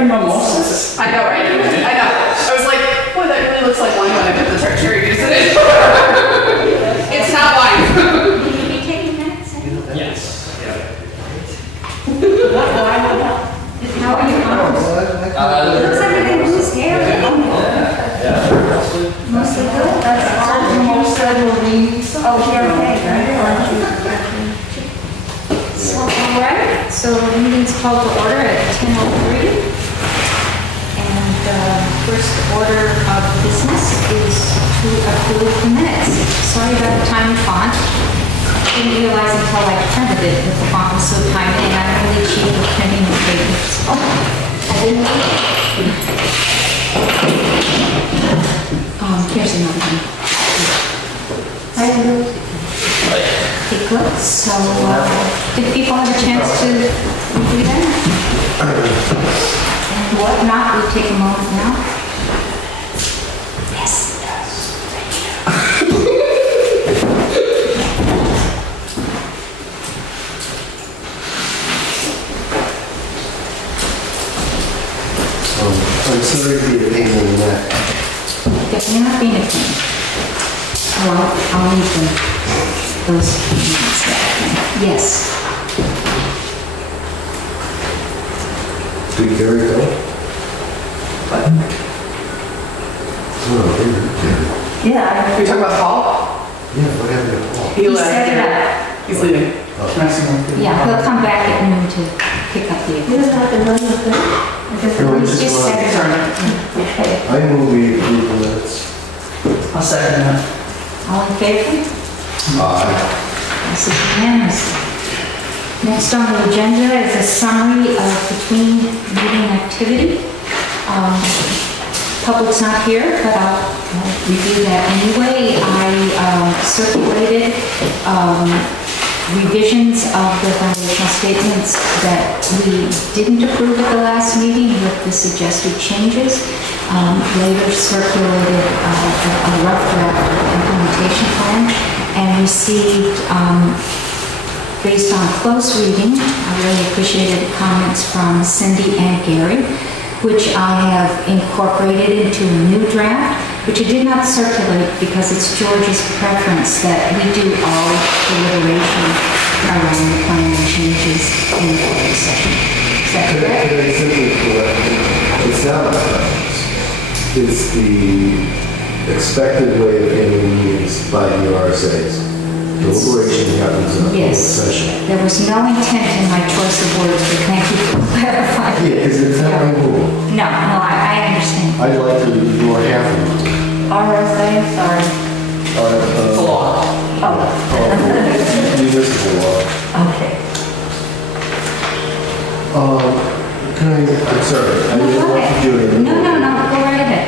Mimosas? I know, right? I know. I was like, boy, that really looks like wine when I put the cherry juice in it. It's not wine. Will you be taking minutes? Yes. How are you? Looks like everything was there. Mostly good. That's all. Oh, here, okay. So, all right. So the meeting's called to order at 10:03. And first order of business is to approve the minutes. Sorry about the tiny font. Didn't realize until I printed it that the font was so tiny, and I'm really cheap with printing the papers. Oh, I didn't know. Here's another one. Okay, good. So, did people have a chance to review that? And what not, we take a moment now. Yes. I'm sorry to be a pain in the neck. You're not being a pain. Well, I'll leave them. Those minutes. Yes. Did Gary go? What? Oh, Yeah. You're talking about Paul? yeah, what happened to Paul? He set it up. He's leaving. Yeah, he'll come back at noon to pick up the. No, it's He's just just set it up. I move we approve the minutes. I'll second that. All in favor? Aye. This is unanimous. Next on the agenda is a summary of between meeting activity. Public's not here, but I'll review that anyway. I circulated revisions of the foundational statements that we didn't approve at the last meeting with the suggested changes. Later circulated a rough draft implementation plan and received, based on close reading, I really appreciated the comments from Cindy and Gary, which I have incorporated into a new draft, which I did not circulate because it's George's preference that we do all deliberation around the plan changes in the closed session. Is that correct? Could I simply correct it? It's not my preference. It's the expected way of handling meetings by the RSAs. Deliberation happens in a closed session. There was no intent in my choice of words, but thank you for clarifying. Yeah, because it's not my rule. No, I understand. I'd like to ignore half of it. RSA, sorry. The law. Municipal law. Okay. Can I, I'm sorry, I didn't want to do it. No, go right ahead.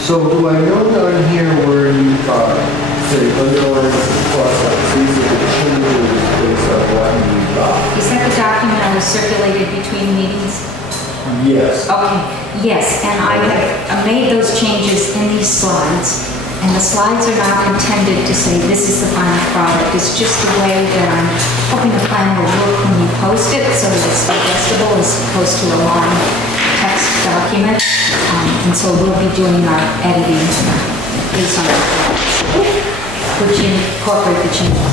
So do I know down here where you say underlines and cross-outs, these are the changes based on what you got? Is that the document I was circulated between meetings? Yes. Okay, yes, and I have made those changes in these slides, and the slides are not intended to say this is the final product. It's just the way that I'm hoping the plan will work when you post it, so that it's digestible as opposed to a long text document. And so we'll be doing our editing based on the slides, which incorporate the changes.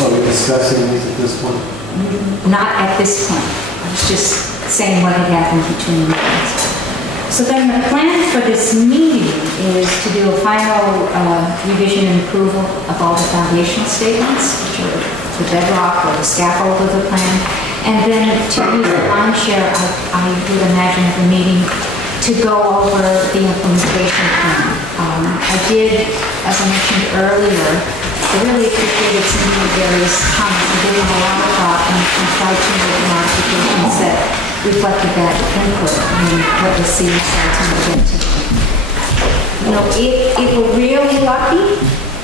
Are we discussing these at this point? Not at this point. I was just saying what had happened between meetings. So then the plan for this meeting is to do a final revision and approval of all the foundational statements, which are the bedrock or the scaffold of the plan. And then to use the line share, I would imagine at the meeting to go over the implementation plan. I did, as I mentioned earlier, I really appreciated some of the various comments. I gave them a lot of thought and tried to make modifications that reflected that input and what the city starts to move into. You know, if we're really lucky,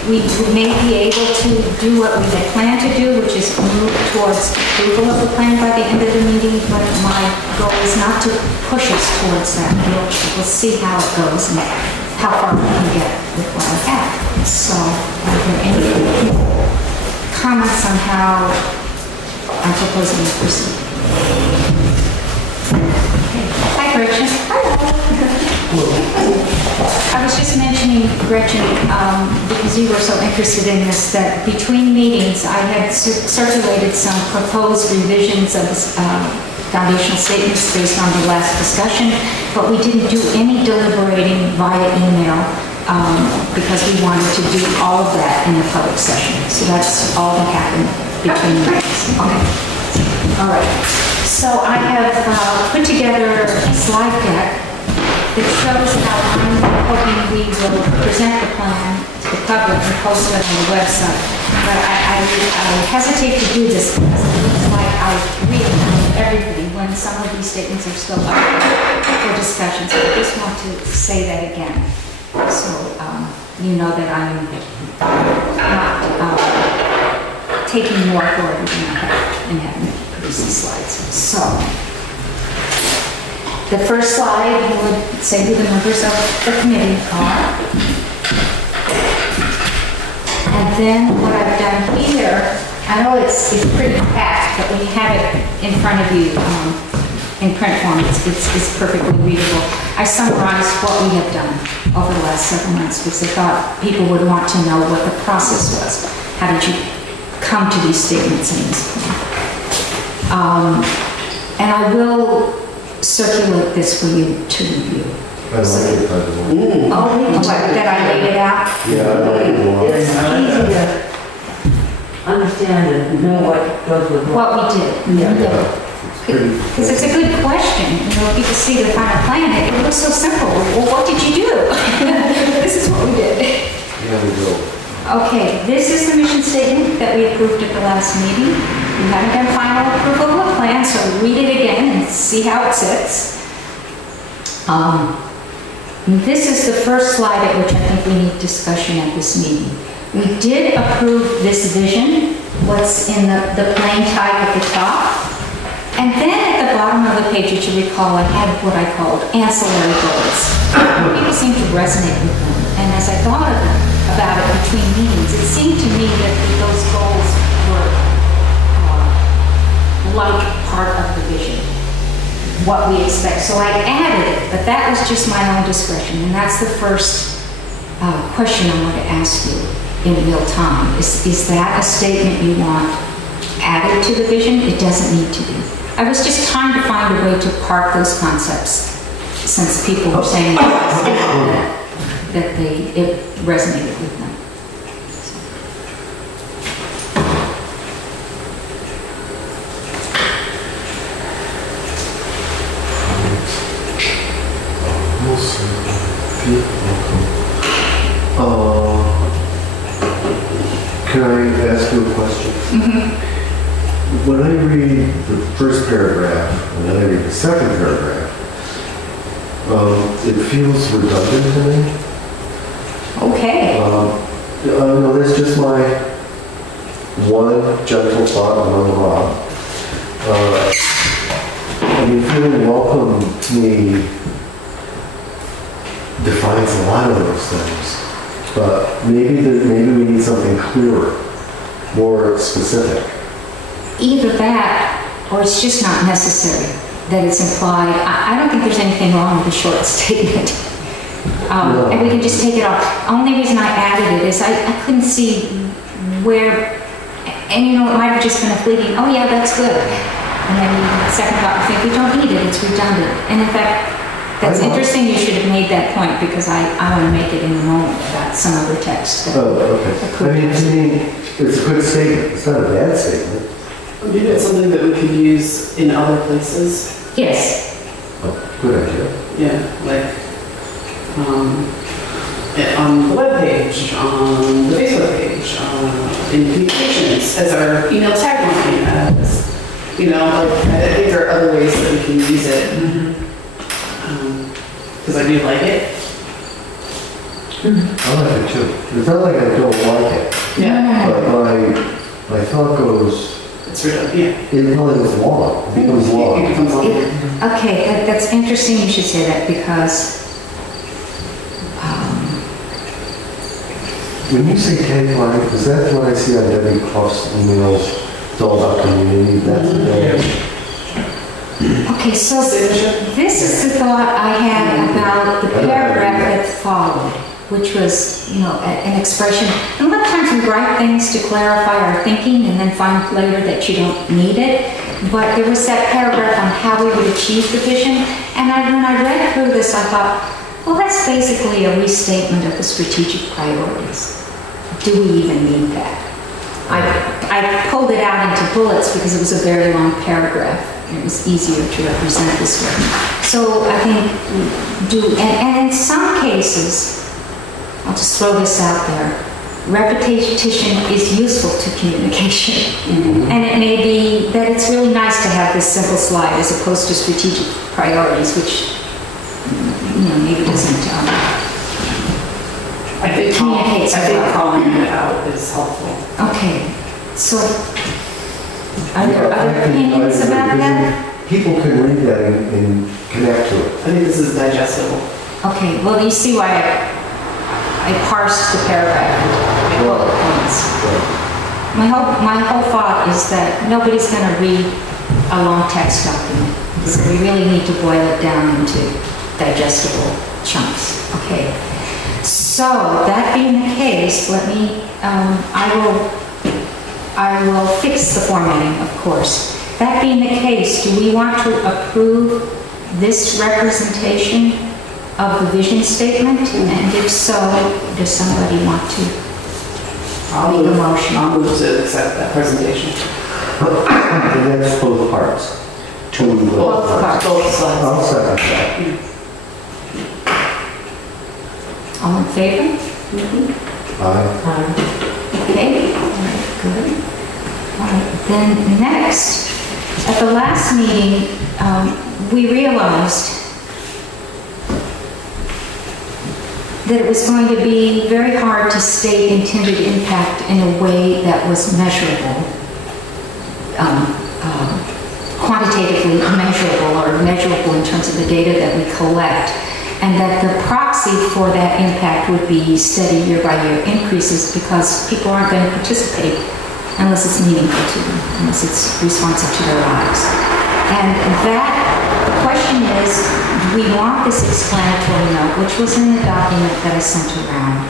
we may be able to do what we had planned to do, which is move towards approval of the plan by the end of the meeting, but my goal is not to push us towards that. We'll see how it goes and how far we can get with what I have. So, are there any comments on how I'm proposing to proceed? Gretchen. I was just mentioning, Gretchen, because you were so interested in this, that between meetings, I had circulated some proposed revisions of foundational statements based on the last discussion, but we didn't do any deliberating via email because we wanted to do all of that in the public session. So that's all that happened between meetings. Okay. All right. So I have put together a slide deck that shows how I'm hoping we will present the plan to the public and post it on the website. But I hesitate to do this because it looks like I read everybody when some of these statements are still up for discussion. So I just want to say that again. So you know that I'm not taking more authority than I have in having to produce these slides. So the first slide would say who the members of the committee are. And then what I've done here, I know it's pretty packed, but when you have it in front of you in print form, it's perfectly readable. I summarized what we have done over the last several months because I thought people would want to know what the process was. How did you come to these statements in this plan? And I will circulate this for you to review. I like it, by the way. Oh, that I laid it out? Yeah, I like it a lot. It's easy to understand and know what goes with what. What we did. Yeah. Because it's a good question. You know, people see the final plan, it looks so simple. Well, what did you do? This is what we did. Yeah, we go. Okay, this is the mission statement that we approved at the last meeting. We haven't done final approval of the plan, so read it again and see how it sits. This is the first slide at which I think we need discussion at this meeting. We did approve this vision, what's in the plain type at the top. And then at the bottom of the page, as you recall, I had what I called ancillary goals. People seem to resonate with them. And as I thought about it between meetings, it seemed to me that those goals were like part of the vision, what we expect. So I added it, but that was just my own discretion. And that's the first question I want to ask you in real time. Is that a statement you want added to the vision? It doesn't need to be. I was just trying to find a way to park those concepts since people were saying that it resonated with them. Can I ask you a question? Mm-hmm. When I read the first paragraph and then I read the second paragraph, it feels redundant to me. Okay. No, that's just my one gentle thought on the Bob. I mean, feeling welcome to me defines a lot of those things, but maybe we need something clearer, more specific. Either that, or it's just not necessary that it's implied. I don't think there's anything wrong with the short statement. No. And we can just take it off. Only reason I added it is I couldn't see where, and you know, it might have just been a fleeting, oh yeah, that's good. And then the second thought, I think we don't need it, it's redundant. And in fact, that's interesting you should have made that point because I want to make it in a moment about some other text. Oh, okay. I mean, to me, it's a good statement. It's not a bad statement. Maybe it's something that we could use in other places. Yes. Oh, good idea. Yeah, like on the webpage, on the Facebook page, in communications, as our email tagline, as, you know, like, I think there are other ways that we can use it. Because I do like it. I like it too. It's not like I don't like it. Yeah. But my thought goes, It's redundant, yeah. it really is long. It becomes long. It becomes long. Okay, that's interesting you should say that because When you say tagline, is that what I see on Debbie Clough's emails? It's all about community. That's the thing. Okay, so Signature? this is the thought I had about the paragraph that followed, which was, an expression. And a lot of times we write things to clarify our thinking and then find later that you don't need it. But there was that paragraph on how we would achieve the vision. And when I read through this, I thought, well, that's basically a restatement of the strategic priorities. Do we even need that? I pulled it out into bullets because it was a very long paragraph. It was easier to represent this way. So I think and in some cases, I'll just throw this out there, repetition is useful to communication. And it may be that it's really nice to have this simple slide as opposed to strategic priorities, which maybe doesn't I think communicates well. calling it out is helpful. Okay, so are there other opinions about that? People can read that and connect to it. I think this is digestible. Okay, well, you see why I parsed the paragraph into bullet points. My whole thought is that nobody's going to read a long text document, so we really need to boil it down into digestible chunks. Okay. So that being the case, I will fix the formatting, of course. That being the case, do we want to approve this representation of the vision statement? And if so, does somebody want to make a motion? I'll move to accept that presentation. And that's both parts. Both parts. Both slides. I'll second that. All in favor? Aye. Okay, good. All right, then next, at the last meeting, we realized that it was going to be very hard to state intended impact in a way that was measurable, quantitatively measurable or measurable in terms of the data that we collect. And that the proxy for that impact would be steady year-by-year increases because people aren't going to participate unless it's meaningful to them, unless it's responsive to their lives. And the question is, do we want this explanatory note, which was in the document that I sent around,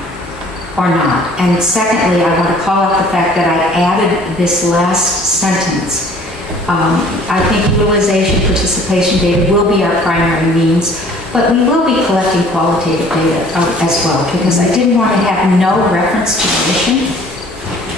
or not? And secondly, I want to call out the fact that I added this last sentence. I think utilization participation data will be our primary means, but we will be collecting qualitative data as well, because I didn't want to have no reference to the mission.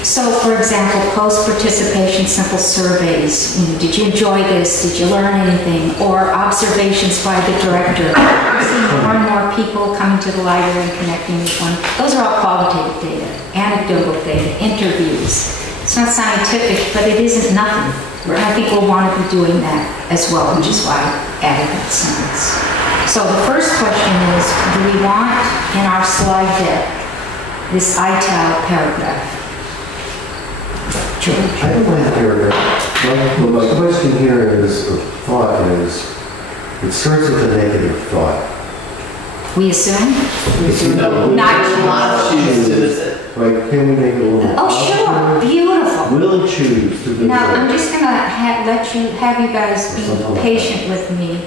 So, for example, post-participation simple surveys. Did you enjoy this? Did you learn anything? Or observations by the director. We're seeing more and more people coming to the library and connecting with one. Those are all qualitative data, anecdotal data, interviews. It's not scientific, but it isn't nothing. And I think we'll want to be doing that as well, which is why I added that sentence. So the first question is, do we want in our slide deck this ITAL paragraph? George? I don't mind the paragraph. My question here is, or thought is, it starts with a negative thought. We assume? Not choose to visit. Right, can we make it a little Oh, sure, positive? beautiful. Will choose to visit. Now, I'm just going to have you guys be patient with me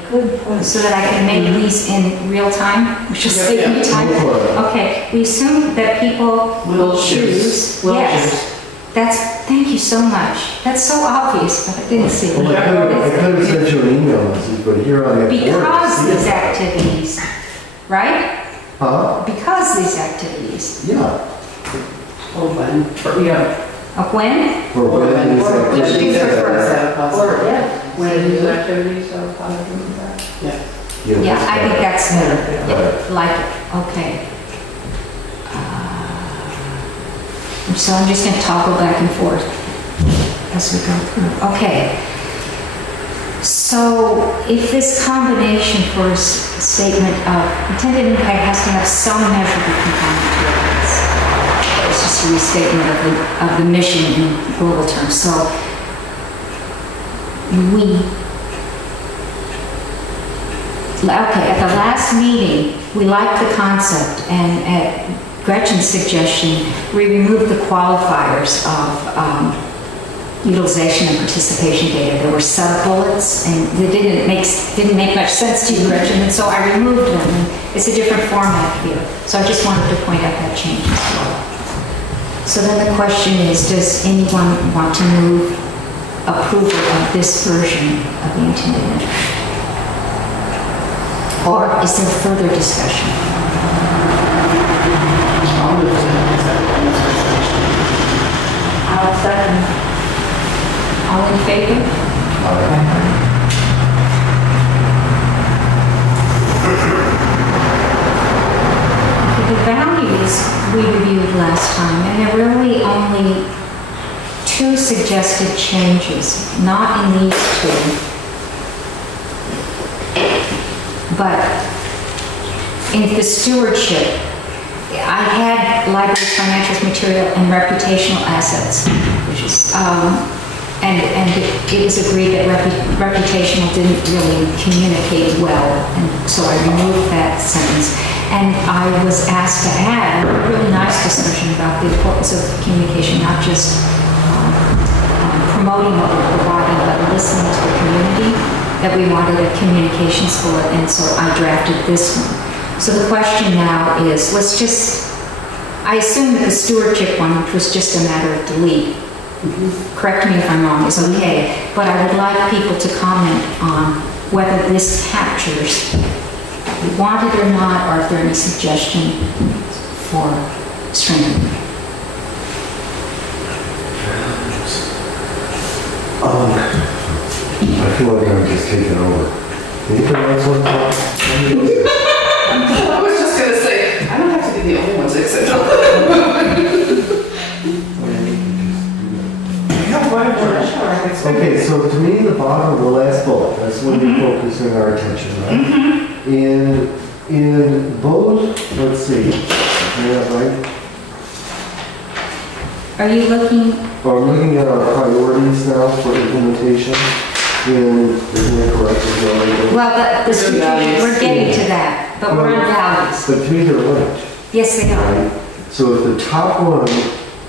so that I can make these in real time, which will save me time. Go for it. Okay, we assume that people Will choose. Will Yes. Thank you so much. That's so obvious, but I didn't see it. Well, I could have sent you an email message, but here I have. Because these activities, right? Huh? Because these activities. Yeah. Or when. Yeah. Of when? For when these Or activities these are are- first have positive. When these activities are positive impact. Yeah. Yeah, I think that's better. Yeah, like it. Okay. So I'm just going to toggle back and forth as we go through. Okay. So if this combination for a statement of intended impact has to have some measurable component to it, it's just a restatement of the mission in global terms. So at the last meeting, we liked the concept, and at Gretchen's suggestion, we removed the qualifiers of utilization and participation data. There were sub-bullets, and they didn't make much sense to you, Gretchen, and so I removed them. And it's a different format here. So I just wanted to point out that change as well. So then the question is, does anyone want to move approval of this version of the intended? Or is there further discussion? I'll move to accept this resolution. I'll second. All in favor? The values we reviewed last time, and there are really only 2 suggested changes, not in these 2. But in the stewardship, I had library financials, material, and reputational assets, which is, and it was agreed that reputational didn't really communicate well, and so I removed that sentence. And I was asked to add a really nice discussion about the importance of communication, not just promoting what we're providing, but listening to the community, that we wanted a communications bullet, and so I drafted this one. So the question now is, I assume that the stewardship one, which was just a matter of delete, correct me if I'm wrong, is okay, but I would like people to comment on whether this captures, want it or not, or if there are any suggestion for strengthening. I feel like I'm just taking over. Anything else on top? I was just gonna say, I don't have to be the only one to accept all. Okay, so to me, the bottom of the last bullet, that's when we're focusing our attention, right? And both, let's see, right? Are you looking? Well, I'm looking at our priorities now for implementation, and isn't it correct? Well, we're getting to that, but we're on values. But to me, they're linked. Yes, they are. Right? So if the top one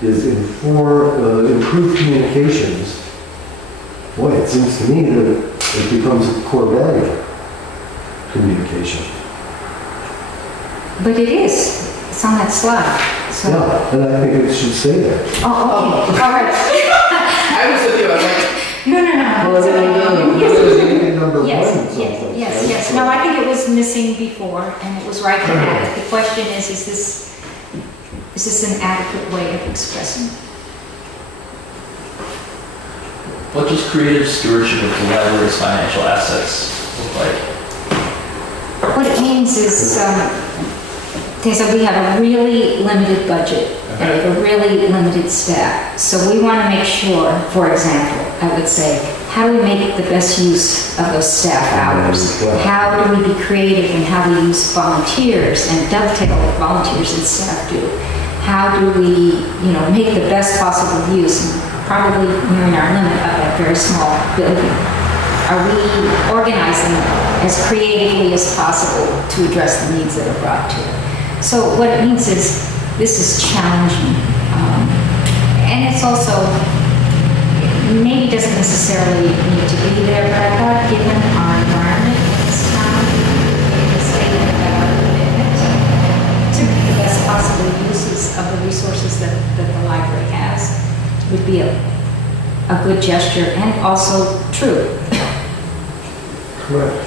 is improved communications, boy, it seems to me that it becomes a core value, communication. But it is. It's on that slide. So. Yeah, and I think it should say that. Oh, okay. All right. I was with you, I was like, No. Well, It's okay. number Yes, one. yes. No, I think it was missing before, and it was right to add it. The question is this an adequate way of expressing? What does creative stewardship of the library's financial assets look like? What it means is, we have a really limited budget, and we have a really limited staff. So we want to make sure, for example, I would say, how do we make the best use of those staff hours? How do we be creative in how we use volunteers and dovetail what volunteers and staff do? How do we, make the best possible use, and probably nearing our limit of that very small building? Are we organizing as creatively as possible to address the needs that are brought to it? So what it means is this is challenging, and it's also maybe doesn't necessarily need to be there, but I thought given our environment in this town, the statement that our commitment to the best possible uses of the resources that the library has would be a good gesture and also true. Correct.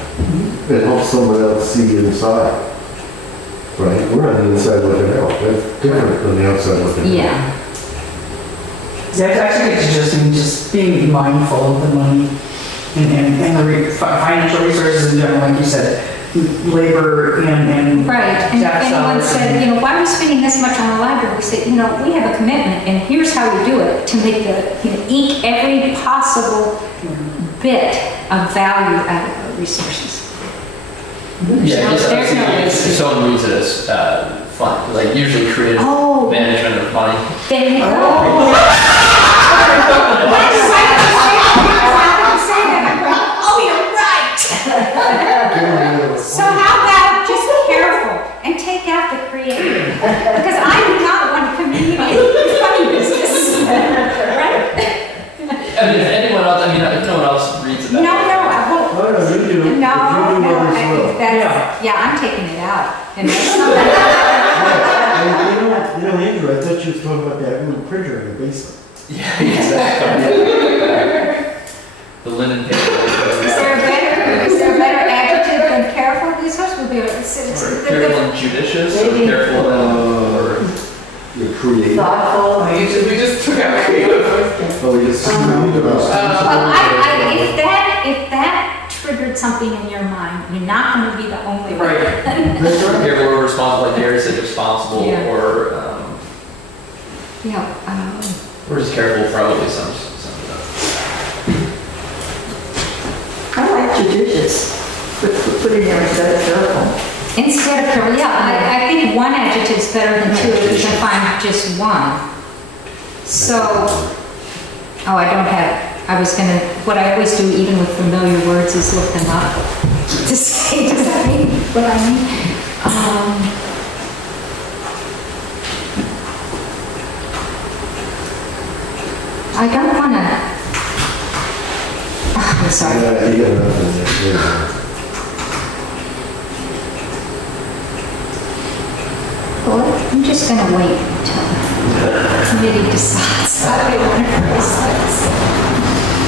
It helps someone else see inside. Right? We're on the inside looking out. That's different than the outside looking in. Yeah. Yeah, I think it's just being mindful of the money and the financial resources in general, like you said, labor and Right, and if staff anyone salaries. said, why are we spending this much on the library? We said, we have a commitment, and here's how we do it, to make eke every possible bit of value out of the resources. Yeah, just there's no if waste. someone reads it as fun, like usually creative Oh. management of money. There you go. Oh, you're right. So how about just careful and take out the creative? Because I do not want to communicate funny business. Right? I Yeah, I'm taking it out. And that's Andrew, I thought you was talking about that little printer in the basement. Yeah, exactly. The linen paper. Is there a better adjective than careful? These ones would be, Or careful and judicious, or Maybe. careful and, or You're creative. Thoughtful. We just took out creative. Oh, you just. Well, if that triggered something in your mind, you're not going to be the only one. Right. careful or responsible, like Gary said, responsible, Yeah. or just careful, probably some of that. I like judicious. Put in there instead of careful. Instead of careful, yeah, I think one adjective is better than two if you can find just one. So, what I always do, even with familiar words, is look them up to say, does that mean what I mean? I don't want to, I'm sorry. You got nothing there, yeah. Well, I'm just going to wait until the committee decides how they want to phrase this.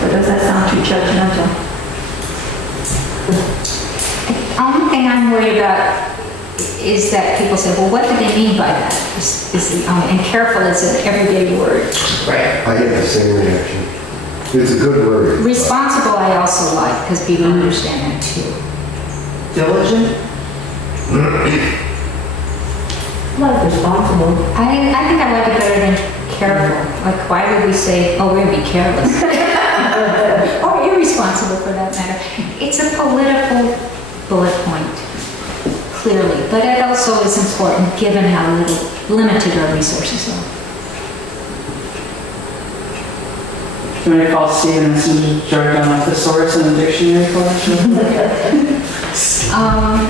But does that sound too judgmental? The only thing I'm worried about is that people say, well, what do they mean by that? And careful is an everyday word. Right. I get the same reaction. It's a good word. Responsible I also like, because people understand that too. Diligent? Like responsible. I think I like it better than careful. Like, why would we say, oh, we're going to be careless? Or irresponsible for that matter. It's a political bullet point, clearly. But it also is important given how limited our resources are. Do you want to call Stevens and jot down like thesaurus and a dictionary collection?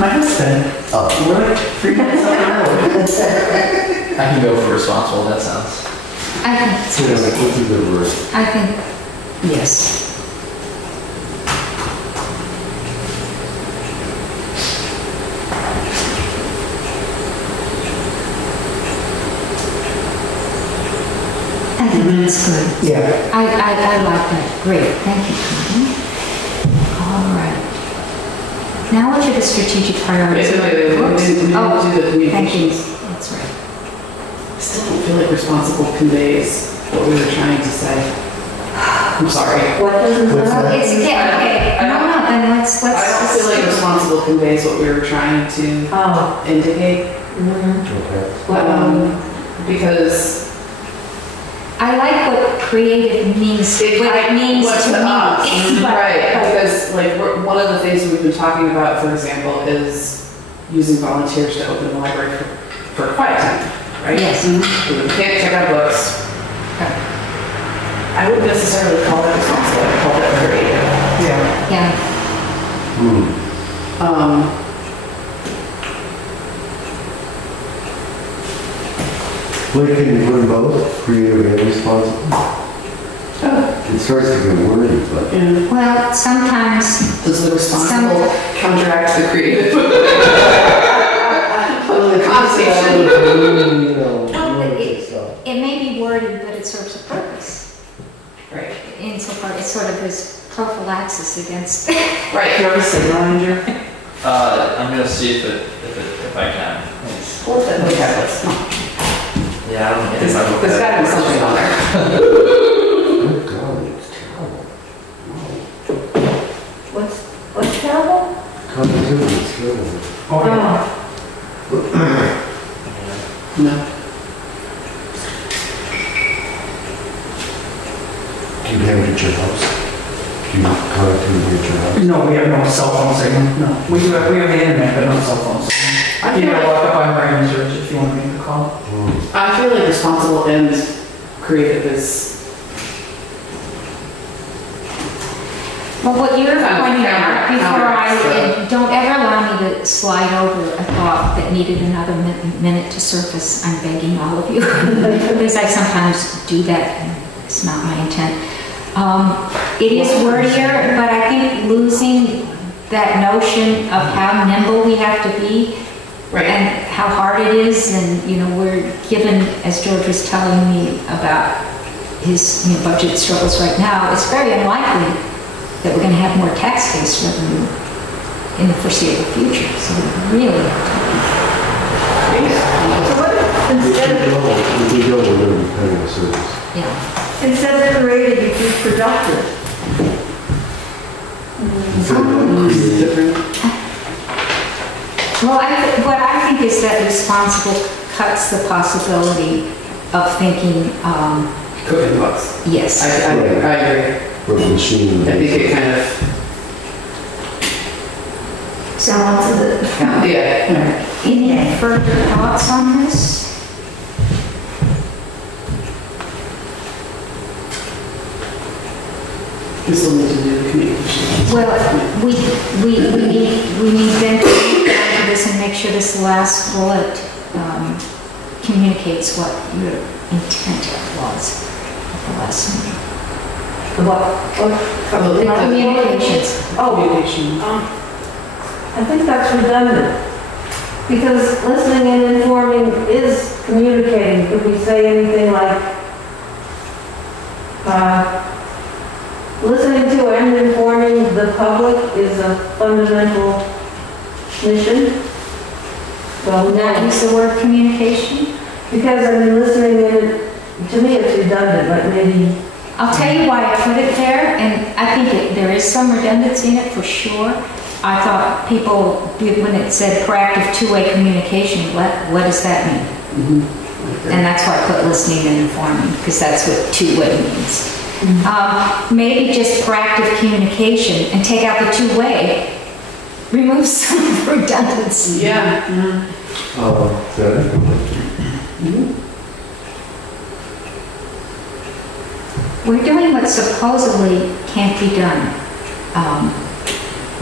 My husband. We're like 3 minutes on the road. I can go for responsible, that sounds. I think, Yeah, like, what's a good word? I think, yes. I think that's good. Yeah. I like that. Great, thank you, Connie. All right. Now what are the strategic priorities? Wait, Whoops. we didn't Oh, do the thank you. communications. That's right. I still don't feel like responsible conveys what we were trying to say. I'm sorry. What doesn't What's sound? that? It's, yeah, okay. No, then let's. I don't feel like responsible conveys what we were trying to Oh. indicate. Okay. Because I like what creative means, what it means what to me. us. But- Right, because like one of the things we've been talking about, for example, is using volunteers to open the library for quiet time, right? Yes. We can't check out books. I wouldn't necessarily call that responsible, I'd call that creative. Yeah. Yeah, Like, can you put them both, creative and responsible? It starts to get wordy, but. yeah. well, sometimes, Does the responsible counteract the creative? Connotation. it may be worded, but it serves a purpose. Right, Insofar, it's sort of this prophylaxis against. right. You have a signal, Andrew? I'm gonna see if I can. Well, then we have this. Yeah, I don't know. There's gotta be something on there. Good God, it's terrible. What's terrible? Continuity is terrible. Okay. No. Do you have it at your house? Do you have connectivity at your house? No, we have no cell phone signal. No. We have the internet, but no cell phone signal. I You feel know, like, walk up on Brian's Ridge if you want me to call. I feel like responsible and creative is, Well, what you're pointing out before counteracts don't ever allow me to slide over a thought that needed another minute to surface. I'm begging all of you. Because I sometimes do that It's not my intent. It is wordier, but I think losing that notion of how nimble we have to be Right. and how hard it is, and we're given, as George was telling me about his budget struggles right now, it's very unlikely that we're going to have more tax-based revenue in the foreseeable future. So we really have So what, If instead of, we go, we're going to be paying a service. to, yeah. instead of creative, you do productive. Instead of creating- Different. Well, what I think is that responsible cuts the possibility of thinking, Cooking books. yes. I agree. Or the machine. I think it kind of, Balances it. yeah. Any further thoughts on this? We still need to do communication. Well, we need then to look at this and make sure this last bullet communicates what your intent was at the last meeting. Communications. Communication. I think that's redundant, because listening and informing is communicating. Could we say anything like, listening to and informing the public is a fundamental mission? Well, Not use the word communication? because I mean, listening and, to me, it's redundant, but maybe, I'll tell you why I put it there, and I think there is some redundancy in it for sure. I thought people, when it said proactive two-way communication, what does that mean? And that's why I put listening and informing, because that's what two-way means. Maybe just proactive communication and take out the two-way, remove some redundancy. Yeah. We're doing what supposedly can't be done,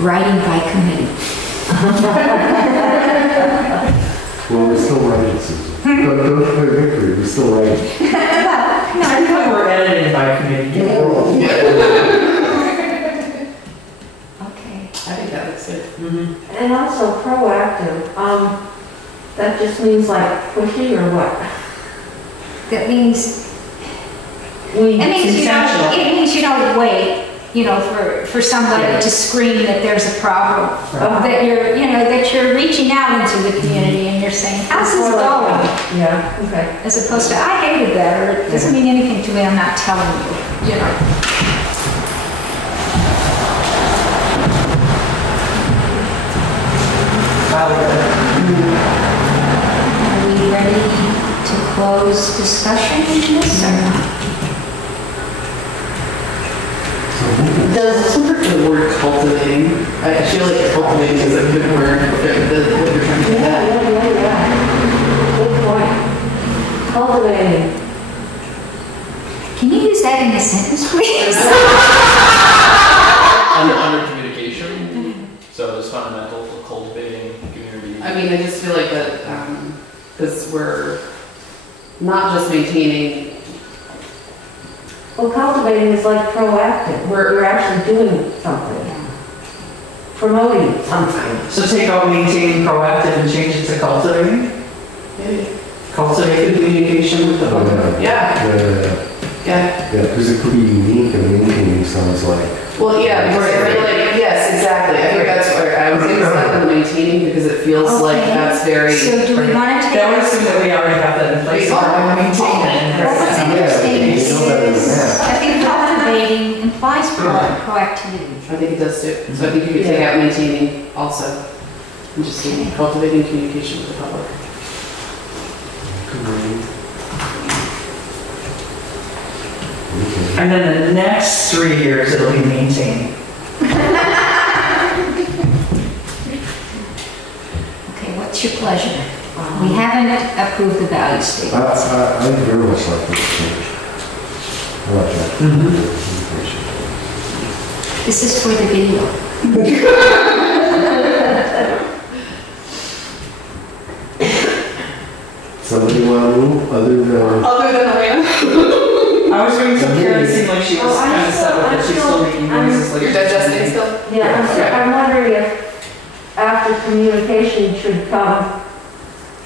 writing by committee. Well, we're still writing, Susan. Don't declare victory, we're still writing. I thought we're editing by committee. Okay. I think that looks good. and also proactive. That just means like pushy or what? That means We, It means intentional. it means you don't wait, for somebody to scream that there's a problem. That you're reaching out into the community and you're saying, how's this going? Yeah, okay. As opposed to, I hated that, or it doesn't mean anything to me, I'm not telling you. Are we ready to close discussion on this or not? Does the word cultivating? I feel like cultivating is a good word. What you're trying to get at. Yeah. Good point. Cultivating. Can you use that in a sentence, please? Under communication, so it's fundamental for cultivating community. I mean, I just feel like that, because we're not just maintaining, Well, cultivating is like proactive. You're actually doing something. Promoting something. So take out maintaining proactive and change it to cultivating? Cultivating communication with the Oh, public. yeah, Yeah, yeah. because it could be unique and maintaining sounds like. Well, yeah, because I feel like, yes, exactly. I think that's where I was instead of maintaining because it feels like Okay. that's very, So do we want to take? That would assume that we already have that in place. We so are. we're maintaining Well, what's it. interesting Yeah, is, you know better than that. I think cultivating implies proactivity. I think it does too. So I think you could take out maintaining also. And just say cultivating communication with the public. And then the next 3 years, it'll be maintaining. Okay, what's your pleasure? We haven't approved the value statement. I very much like this change. I like that. Communication. This is for the video. Somebody want to move other than? Other than Elena? I was going to Karen seemed like she was Oh, I'm kind of set still- with it, I'm she's still making still- noises like. You're digesting still? Yeah, Okay. I'm wondering if after communication should come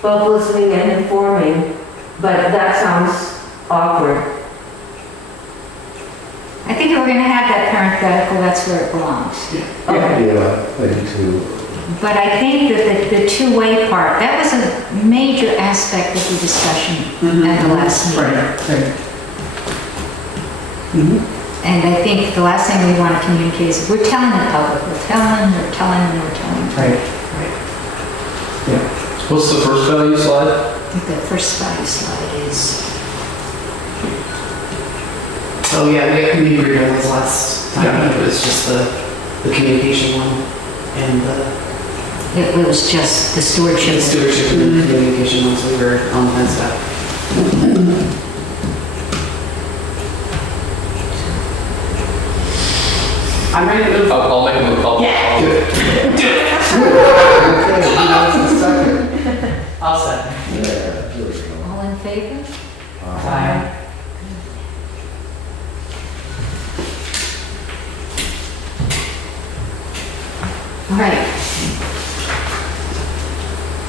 both listening and informing, but that sounds awkward. I think if we're gonna have that parenthetical, that's where it belongs. Okay. Yeah, I do too. But I think that the two-way part, that was a major aspect of the discussion at the last meeting. Right. And I think the last thing we want to communicate is, we're telling the public, we're telling. Right. What's the first value slide? I think the first slide is, Oh, yeah, we got community reader was last time. Yeah. It was just the communication one and it was just the stewardship. the stewardship and the communication ones. We were on the fence about. I'm ready to move. I'll make a move. Yeah. Do it. Okay, who wants a second? I'll second. Yeah, there we go. All in favor? Aye. All right.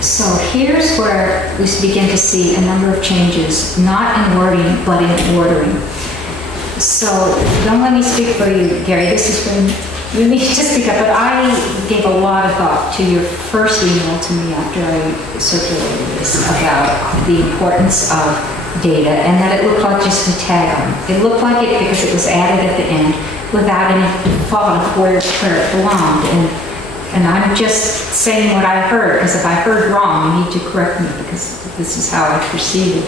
So here's where we begin to see a number of changes, not in wording, but in ordering. So don't let me speak for you, Gary. This is when you need to speak up, but I gave a lot of thought to your first email to me after I circulated this about the importance of data, and that it looked like just a tag on. It looked like it because it was added at the end without any thought of where it belonged. And I'm just saying what I heard, because if I heard wrong, you need to correct me, because this is how I perceive it.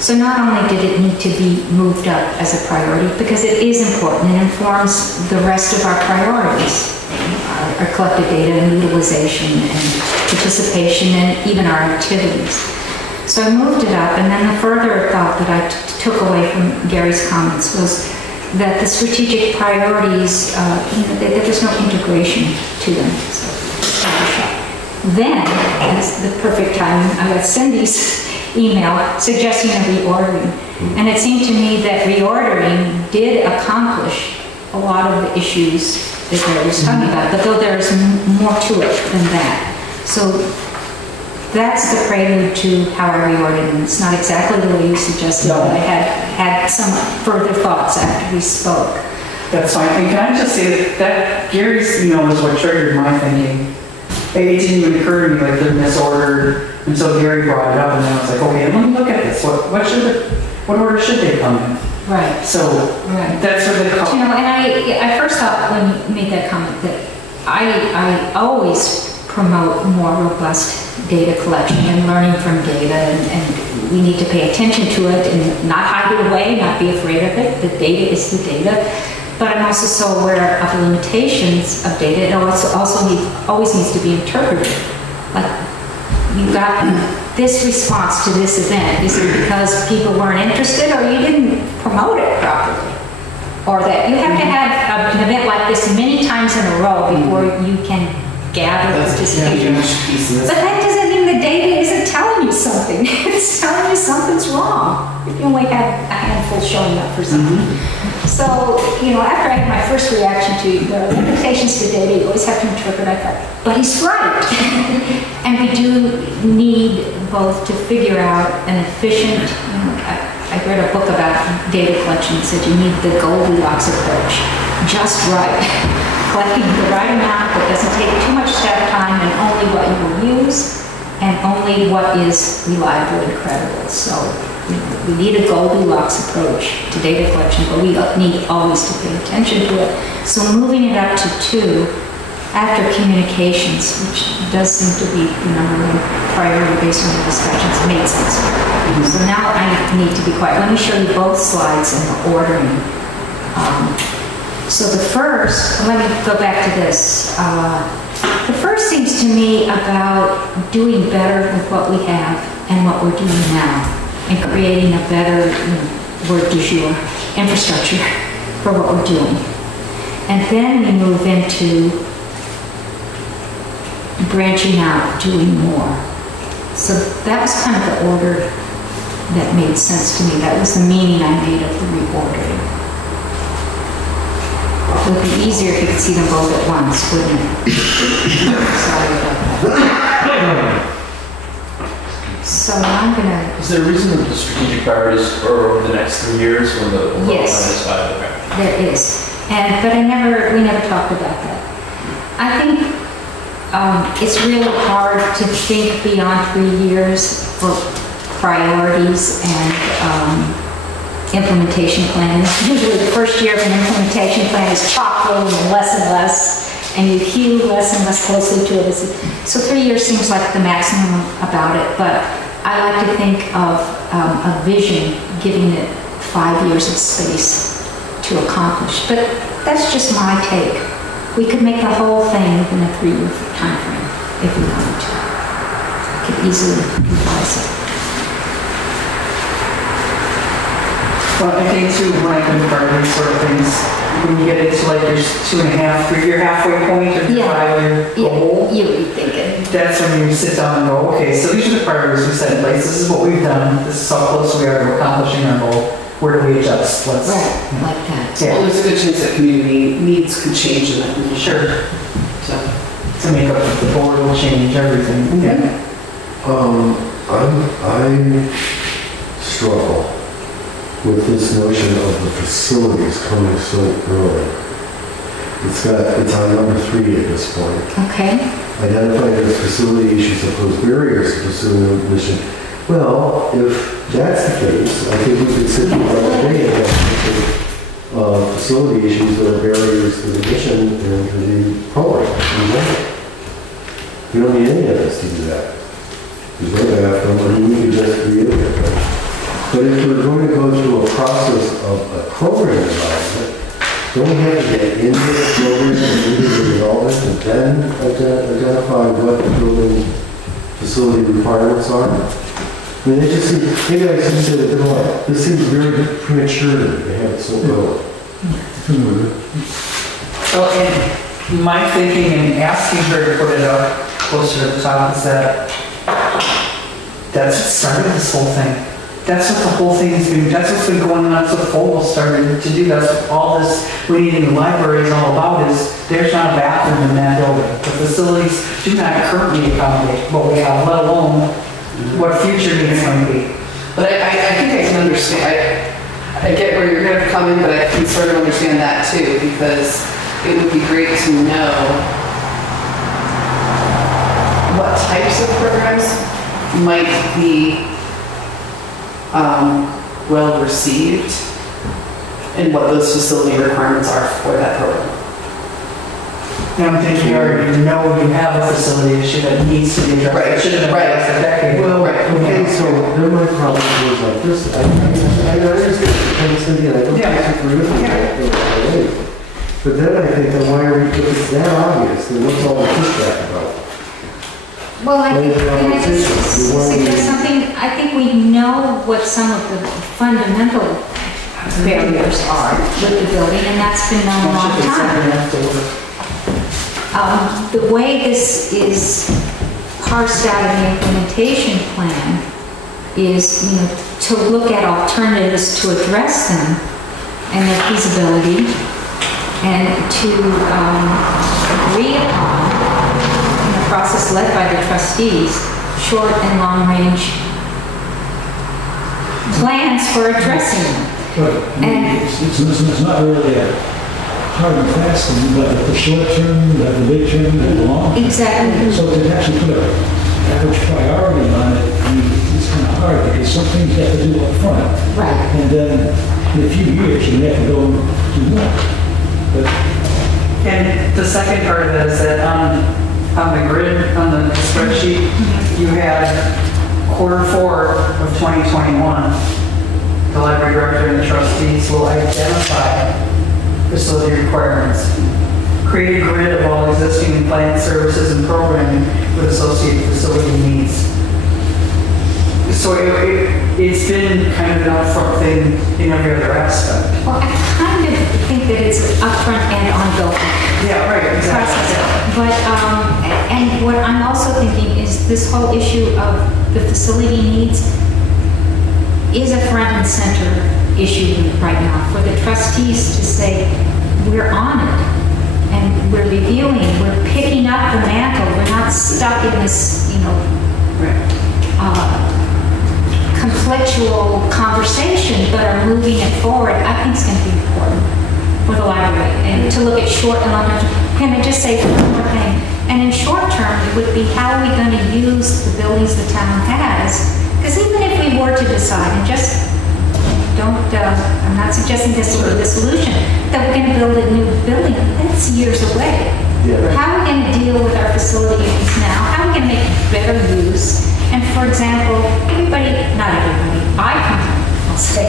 So not only did it need to be moved up as a priority, because it is important, it informs the rest of our priorities, our collected data and utilization and participation and even our activities. So I moved it up, and then the further thought that I took away from Gary's comments was that the strategic priorities, there was no integration to them. So, then, as the perfect time, I got Cindy's email suggesting a reordering. And it seemed to me that reordering did accomplish a lot of the issues that Gary was talking about, but though there's more to it than that. So that's the prelude to how I reordered, and it's not exactly the way you suggested, No. but I had some further thoughts after we spoke. That's fine. And can I just say that Gary's email was what triggered my thinking. It didn't even occur to me like they're misordered until Gary brought it up, and then I was like, okay, let me look at this. What order should they come in? Right. So Right. that's where the You know, and I first thought when you made that comment that I always promote more robust data collection and learning from data, and we need to pay attention to it and not hide it away, not be afraid of it. The data is the data. But I'm also so aware of the limitations of data. It always needs to be interpreted. Like, you got this response to this event. Is it because people weren't interested, or you didn't promote it properly? Or that you have to have an event like this many times in a row before you can gather That's a participation. huge piece of this. But that doesn't mean the data isn't telling you something. It's telling you something's wrong. If you only had a handful showing up for something. So, after I had my first reaction to the limitations to data, you always have to interpret, I thought, but he's right. And we do need both to figure out an efficient, I read a book about data collection that said you need the Goldilocks approach, just right. Collecting the right amount that doesn't take too much staff time, and only what you will use, and only what is reliable and credible. So we need a Goldilocks approach to data collection, but we need always to pay attention to it. So moving it up to 2 after communications, which does seem to be the number one priority based on the discussions, made sense. So now I need to be quiet. Let me show you both slides in the ordering. So the first, let me go back to this. The first seems to me about doing better with what we have and what we're doing now, and creating a better, word du jour, infrastructure for what we're doing. And then we move into branching out, doing more. So that was kind of the order that made sense to me. That was the meaning I made of the reordering. It would be easier if you could see them both at once, wouldn't it? Sorry about that. So I'm gonna, Is there a reason that the strategic priorities are over the next 3 years when the overall plan Yes. is 5? Okay. there is, but we never talked about that. I think it's really hard to think beyond 3 years for priorities and implementation plans. Usually the first year of an implementation plan is chock full and less, and you hew less and less closely to it. So 3 years seems like the maximum about it, but I like to think of a vision, giving it 5 years of space to accomplish. But that's just my take. We could make the whole thing within a 3-year time frame if we wanted to. Could easily comprise it. Well, I think too, when I've been part of these sort of things, when you get into like your 2.5, 3-year halfway point of your 5-year goal, You would be thinking. that's when you sit down and go, okay, so these are the priorities we set in place. This is what we've done. This is how close we are to accomplishing our goal. Where do we adjust? Let's. Right, like that. Yeah. Well, there's a good chance that community needs could change in that. Sure. So, To make up the board will change everything. Yeah. I struggle with this notion of the facilities coming so early. It's on number 3 at this point. Okay. Identifying as facility issues that pose barriers to pursuing the mission. Well, if that's the case, I think we could sit here all day and have facility issues that are barriers to the mission and to the program. We don't need any of us to do that. There's no bathroom, or you need to just create it. But if we're going to go through a process of a program development, don't we have to get into the program and into the development and then identify what the building facility requirements are? I mean, it just seems, maybe I should say that this seems very premature to me to have it so early. So, and my thinking in asking her to put it up closer to the top is that that's what started this whole thing. That's what the whole thing has been, that's what's been going on, that's what Fogel started to do, that's what all this, we need in the library is all about is, there's not a bathroom in that building. The facilities do not currently accommodate what we have, let alone what future needs might be. but I think I can understand, I get where you're going to come in, but I can sort of understand that too, because it would be great to know what types of programs might be well received and what those facility requirements are for that program. And I'm thinking you already know you have a facility issue that needs to be addressed. Right, It should have been right. addressed a decade ago. Well, okay, so there might probably be like this. I understand. I understand. I don't disagree with you. But then I think, then why are we, if it's that obvious, then what's all the pushback about? Well, I think, can I just suggest something? I think we know what some of the fundamental barriers are with the building, and that's been known a long time. The way this is parsed out in the implementation plan is, to look at alternatives to address them and their feasibility, and to agree upon, in the process led by the trustees, short and long range plans for addressing them. And It's not really a hard and fast thing, but the short term, the big term, the long. exactly. So to actually put an average priority on it, it's kind of hard because some things you have to do up front. Right. And then in a few years, you have to go do more. But And the second part of that is that on the grid, on the spreadsheet, you had Q4 of 2021. The library director and the trustees will identify facility requirements, create a grid of all existing and planned services and programming with associated facility needs. So it's been kind of an upfront thing in every other aspect. Well, I kind of think that it's upfront and ongoing. Yeah, right, exactly. Process. But, and what I'm also thinking is this whole issue of the facility needs is a front and center issue right now for the trustees to say, we're on it, and we're reviewing, we're picking up the mantle, we're not stuck in this, conflictual conversation, but are moving it forward. I think it's going to be important for the library, and to look at short and long term. Can I just say one more thing? And in short term, it would be how are we going to use the buildings the town has? Because even if we were to decide, and just don't, I'm not suggesting this will be the solution, that we're going to build a new building, that's years away. Yeah, right. How are we going to deal with our facilities now? How are we going to make better use? And for example, everybody, not everybody, I complain, I'll say,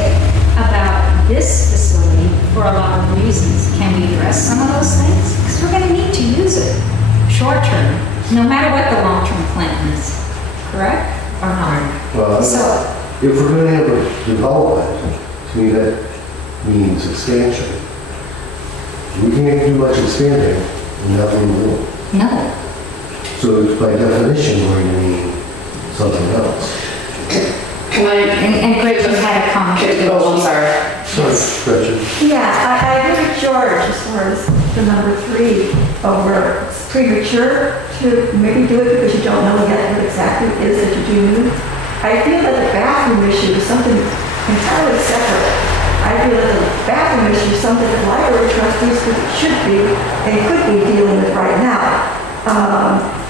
about this facility for a lot of reasons. Can we address some of those things? Because we're going to need to use it short term, no matter what the long-term plan is, correct or not? Well, So, if we're going to have a development, to me that means expansion. We can't do much expanding and nothing new. no. So by definition, we're going to need something else. Can I? And Gretchen had a comment. Oh, I'm sorry. Sorry, Gretchen. Yeah, I agree with George as far as the number 3, where it's premature to maybe do it because you don't know yet what exactly it is that you do need. I feel that the bathroom issue is something entirely separate. I feel that the bathroom issue is something that library trustees should be and could be dealing with right now.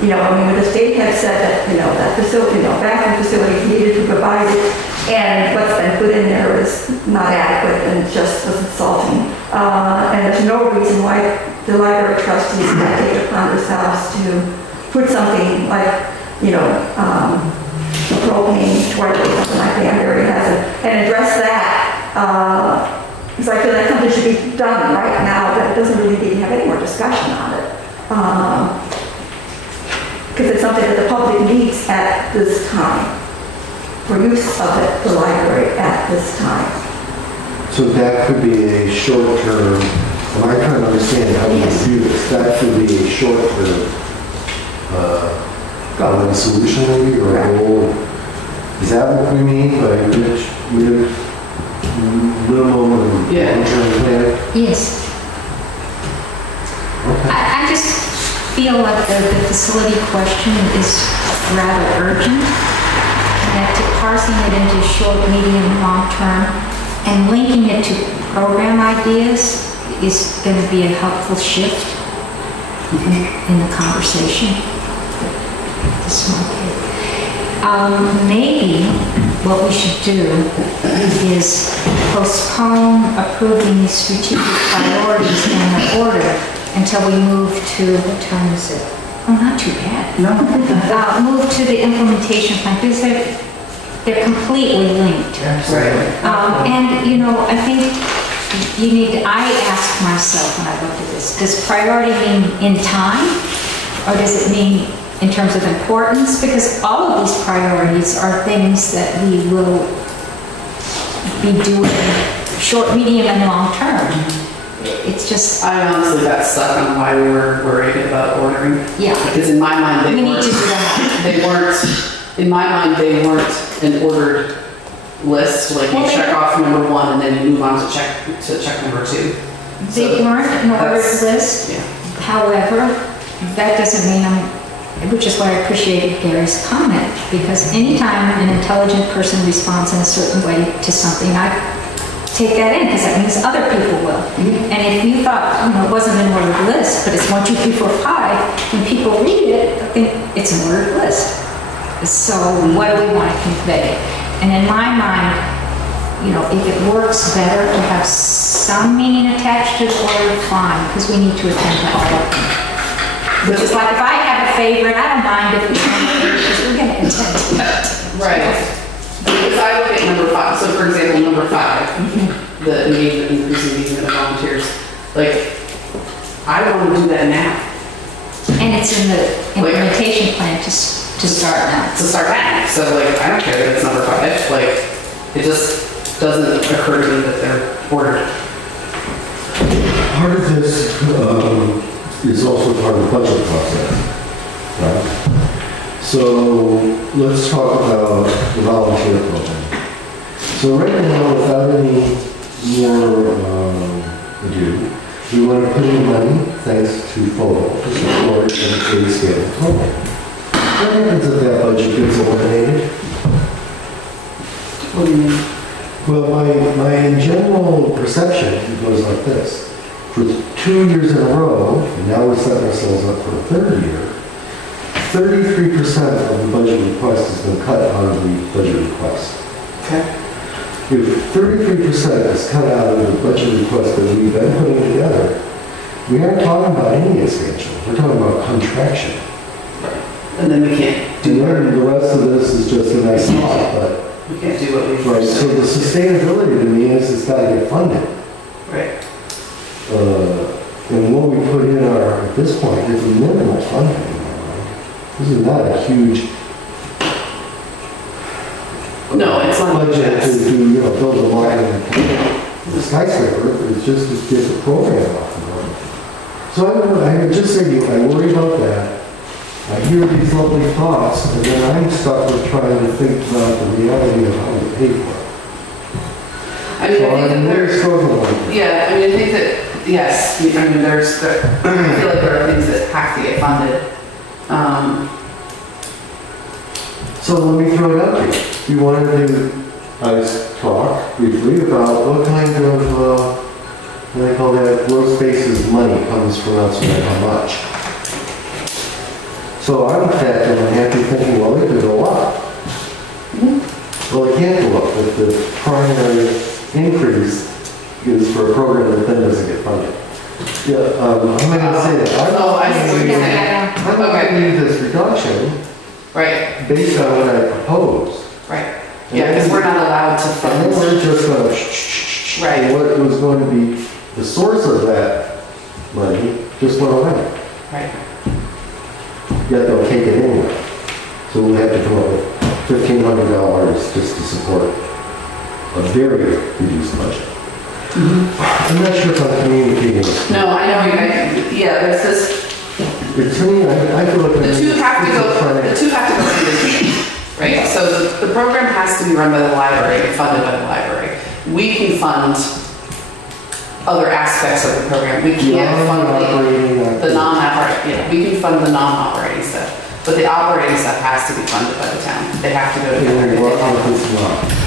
When the state has said that, that facility, bathroom facility is needed to provide it, and what's been put in there is not adequate and just was insulting. And there's no reason why the library trustees can't take it upon themselves to put something like, a propane toilet or something like Danbury has it, and address that. Because I feel like something should be done right now, that it doesn't really need to have any more discussion on it. Because it's something that the public needs at this time, for use of it, the library at this time. So that could be a short-term, am I trying to understand how we do this? That could be a short-term solution maybe, or a goal? Is that what we mean by minimum and long-term plan? Yes. Okay. I just feel like the facility question is rather urgent, and that parsing it into short, medium, and long term, and linking it to program ideas is going to be a helpful shift in the conversation. Maybe what we should do is postpone approving these strategic priorities in the order until we move to, what time is it? Oh, not too bad. No. Move to the implementation plan, because they're completely linked. Right. And, I think you need to, I ask myself when I look at this, does priority mean in time, or does it mean in terms of importance? Because all of these priorities are things that we will be doing short, medium, and long term. It's just, I honestly got stuck on why we were worried about ordering. yeah, Because in my mind, we need to do that. in my mind, they weren't an ordered list, like you Well, check off number 1 and then you move on to check number 2. They weren't an ordered that's- list. Yeah. However, that doesn't mean which is why I appreciated Gary's comment, because anytime an intelligent person responds in a certain way to something, I take that in, because that means other people will. And if you thought, it wasn't an ordered list, but it's 1, 2, 3, 4, 5, when people read it, I think it's an ordered list. So what do we want to convey? And in my mind, if it works better to have some meaning attached to the order, fine, because we need to attend to all of them. Which is like, if I have a favorite, I don't mind if we because we're going to attend to it. Right. Because I look at number 5, so for example, number 5, the engagement, increasing engagement of volunteers, like, I want to do that now. And it's in the implementation plan to start now. To start now. So like, I don't care that it's number 5, like, it just doesn't occur to me that they're ordered. Part of this is also part of the budget process, right? So let's talk about the volunteer program. So right now, without any more ado, we want to put in money, thanks to FOLO, to support the scale program. What happens if that budget gets eliminated? What do you mean? Well, my general perception goes like this. For 2 years in a row, and now we're setting ourselves up for a third year, 33% of the budget request has been cut out of the budget request. Okay. If 33% is cut out of the budget request that we've been putting together, we aren't talking about any expansion. We're talking about contraction. And then we can't do And the rest of this is just a nice thought, but we can't do what we right. So the sustainability to me is it's got to get funded. Right. And what we put in at this point is minimal funding. This is not a huge No, it's not budget to build a line and the skyscraper. It's just to get the program off and running. So I would just say to you, I worry about that. I hear these lovely thoughts, and then I'm stuck with trying to think about the reality of how to pay for it. I mean, So I think I'm that very there's, struggling with it. yeah, I mean, I think that, yes, I mean, I feel like there are things that have to get funded. So let me throw it out to you. You wanted to talk briefly about what kind of, what do they call that, gross basis money comes from outside, how much? So I'm factoring happy thinking, well, it could go up. Well, it can't go up if the primary increase is for a program that then doesn't get funded. Yeah, how am I going to say that? Oh, I see what you're saying. I'm not going to use this reduction Right, based on what I proposed. right. Yeah, because we're not allowed to And fund. then we're just going to Right. what was going to be the source of that money just went away. Right. Yet they'll take it anyway. So we'll have to come up with $1,500 just to support a very reduced budget. I'm not sure if I'm communicating. No, I know, yeah, there's this, To me, I feel like the two have to go through this meeting, right? So the program has to be run by the library, funded by the library. We can fund other aspects of the program. We can't fund the non-operating, yeah, we can fund the non-operating stuff. But the operating stuff has to be funded by the town. They have to go to.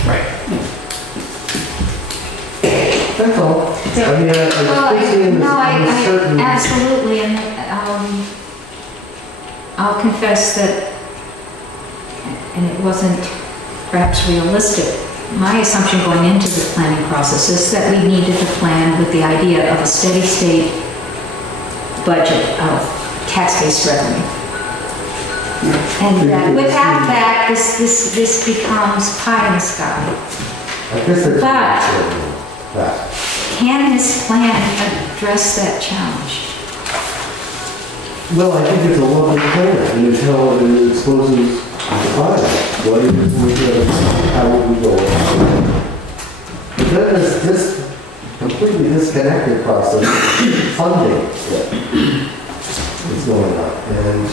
Right. That's all. I mean, I was thinking in No, this certain. absolutely, and I'll confess that, and it wasn't perhaps realistic, my assumption going into the planning process is that we needed to plan with the idea of a steady state budget of tax-based revenue. And that without that, this becomes pie in the sky. I guess that's. But- that. Can this plan address that challenge? Well, I think it's a lovely plan, and it's how it exposes the fire. What is we do, how would we go about it? But then there's this completely disconnected process, funding that is going on. And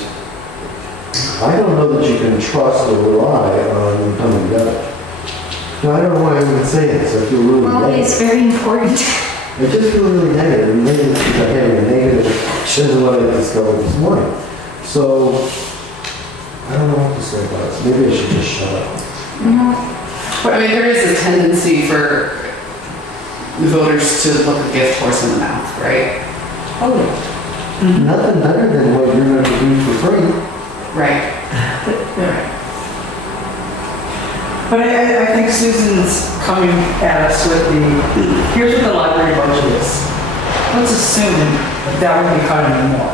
I don't know that you can trust or rely on them coming together. Now, I don't know why I would say this, I feel really Well, negative. it's very important. I just feel really negative, and maybe it's because I'm having a negative than what I discovered this morning. So, I don't know what to say about this. Maybe I should just shut up. But I mean, there is a tendency for the voters to look a gift horse in the mouth, right? Oh, yeah. Nothing better than what you're going to do for free. Right. But I think Susan's coming at us with here's what the library budget is. Let's assume that would be cut anymore.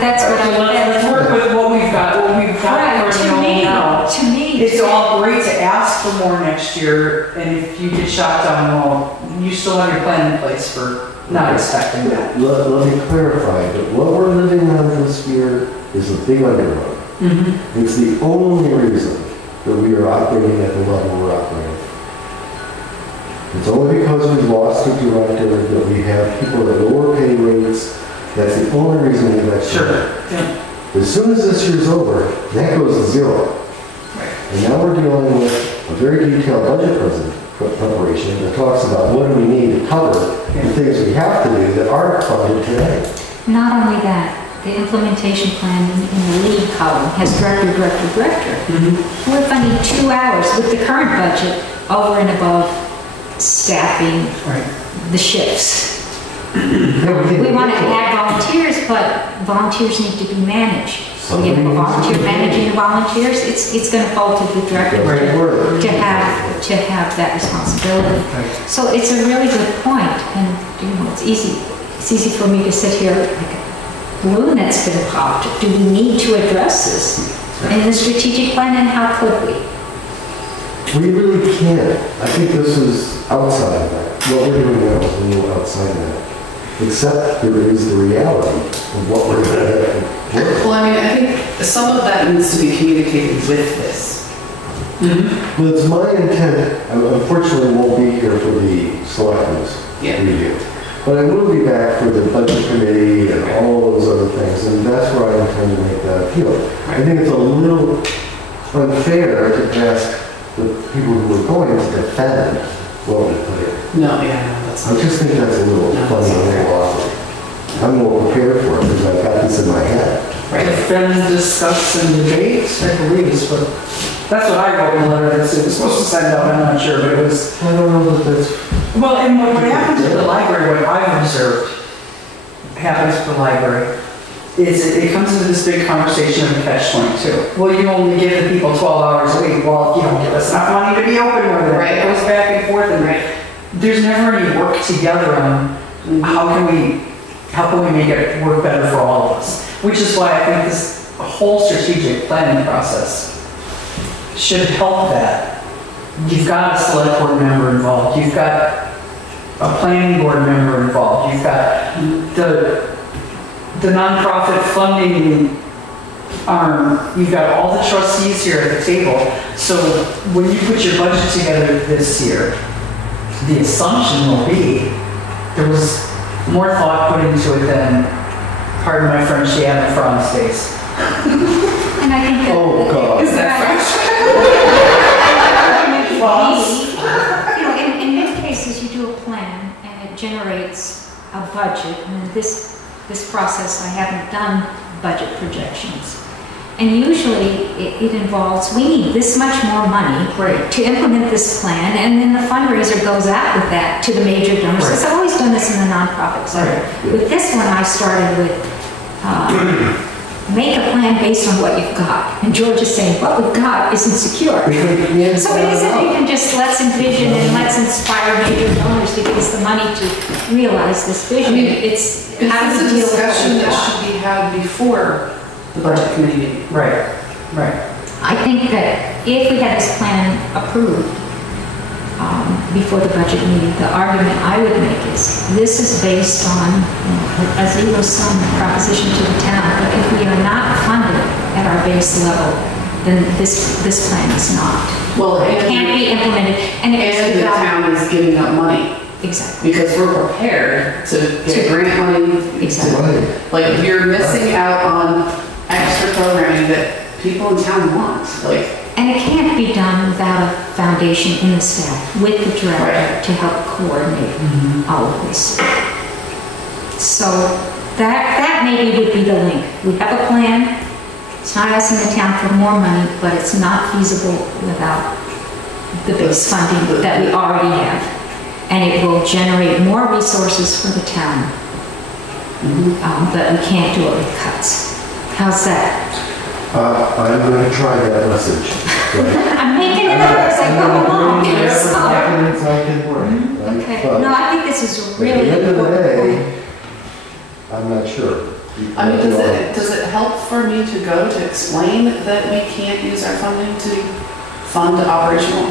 That's what Let's work with what we've got Right, now. to me. It's all great to ask for more next year, and if you get shot down, well, you still have your plan in place for not expecting that. Let me clarify that what we're living on this year is a big underdog. It's the only reason that we are operating at the level we're operating. It's only because we've lost a director that we have people at lower pay rates. That's the only reason we've actually. Sure. Yeah. As soon as this year's over, that goes to zero. And now we're dealing with a very detailed budget preparation that talks about what do we need to cover the things we have to do that aren't funded today. Not only that, the implementation plan in the lead column has director, director, director. We're funding 2 hours with the current budget over and above staffing the shifts. We want to add volunteers, but volunteers need to be managed. We have a volunteer managing the volunteers. It's going to fall to the director to have that responsibility. So it's a really good point, and it's easy for me to sit here like a balloon that's been popped. Do we need to address this in the strategic plan, and how could we? We really can't. I think this is outside of that. What we're doing now is a little outside of that. Except there is the reality of what we're going to have. Well, I mean, I think some of that needs to be communicated with this. Well, it's my intent, I unfortunately won't be here for the selectmen's review. But I will be back for the budget committee and all those other things, and that's where I intend to make that appeal. I think it's a little unfair to ask the people who are going to defend what we put in. I just think that's a little funny and a little awkward. I'm more prepared for it because I've got this in my head. Defend, discuss, and debate, I believe is what, that's what I wrote in the letter. It was supposed to send out, I'm not sure, but it was. I don't know that that's. Well, and what happens at the library, what I've observed happens at the library, is it comes into this big conversation of the catch-22. Well, you only give the people 12 hours a week. Well, if you don't give us enough money to be open with it. It goes back and forth, and there's never any work together on how can we make it work better for all of us. Which is why I think this whole strategic planning process should help that. You've got a select board member involved. You've got a planning board member involved. You've got the nonprofit funding arm. You've got all the trustees here at the table. So when you put your budget together this year, the assumption will be there was more thought put into it than, pardon my French, she had a frog's face. And I think that... Oh, God. Is that French? In many cases, you do a plan, and it generates a budget. And in this process, I haven't done budget projections. And usually, it involves, we need this much more money to implement this plan, and then the fundraiser goes out with that to the major donors. I've always done this in the nonprofit side. With this one, I started with make a plan based on what you've got. And George is saying, what we've got isn't secure. So it isn't even just let's envision and let's inspire major donors to give us the money to realize this vision. It's how do we deal with what discussion we've that got. should be had before the budget committee meeting. I think that if we had this plan approved before the budget meeting, the argument I would make is this is based on a zero-sum proposition to the town. But if we are not funded at our base level, then this plan is not. Well, it can't be implemented. And the town is giving up money. Exactly. Because we're prepared to get grant money. Exactly. Like, you're missing out on extra programming that people in town want. And it can't be done without a foundation in the staff with the director to help coordinate all of this. So that maybe would be the link. We have a plan. It's not asking the town for more money, but it's not feasible without the base funding that we already have. And it will generate more resources for the town. But we can't do it with cuts. How's that? I'm going to try that message. I'm making it up as I go along. I can work. Okay. No, I think this is really at the end of the important. day, I'm not sure. I mean, does it help for me to go to explain that we can't use our funding to fund operational?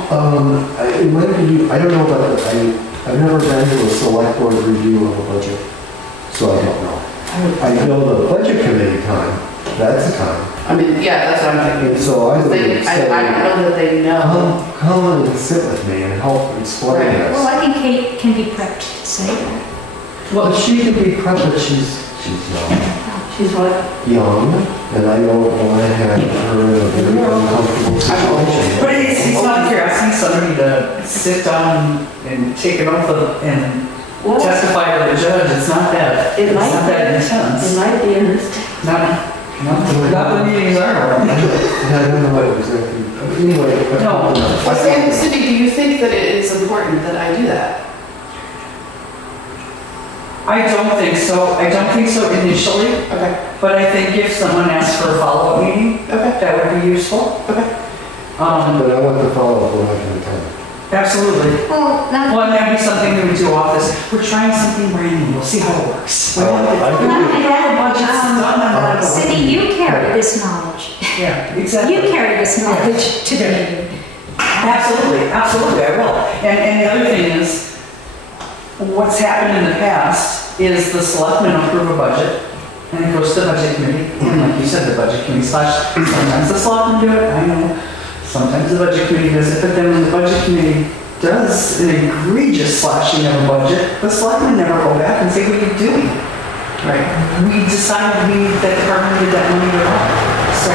It might be, I don't know about that. I've never been to a select board review of a budget, so I don't know. I know the budget committee time, that's the time. I mean, yeah, that's what I'm thinking. So I don't know that they know. Come and sit with me and help explain this. Well, I think Kate can be prepped to say that. Well, she can be prepped, but she's not. She She's what? young, and I don't want to have her in a very uncomfortable situation. But it's not like you're asking somebody to sit down and take an oath and Well, testify to the judge. It's not that, It it's might not that it intense. might be in this. Not the meetings are. I don't know what exactly, anyway. but- No. Well, Cindy, do you think that it is important that I do that? I don't think so. I don't think so initially, Okay, but I think if someone asks for a follow-up meeting, okay, that would be useful. okay. But I want the follow-up when I can attend. Absolutely. Well, now, Well, and that'd be something we would do off this. We're trying something brand new. We'll see how it works. We have the budgets done. Cindy, you carry this knowledge. Yeah, exactly. You carry this knowledge to the Yeah. meeting. Absolutely, absolutely, I will. And the other thing is, what's happened in the past is the selectmen approve a budget, and it goes to the budget committee, and like you said, the budget committee sometimes the selectmen do it, I know. Sometimes the budget committee does it, but then when the budget committee does an egregious slashing of a budget, the selectmen never go back and say, what are you doing? Right? We decided that department did that money or not. So,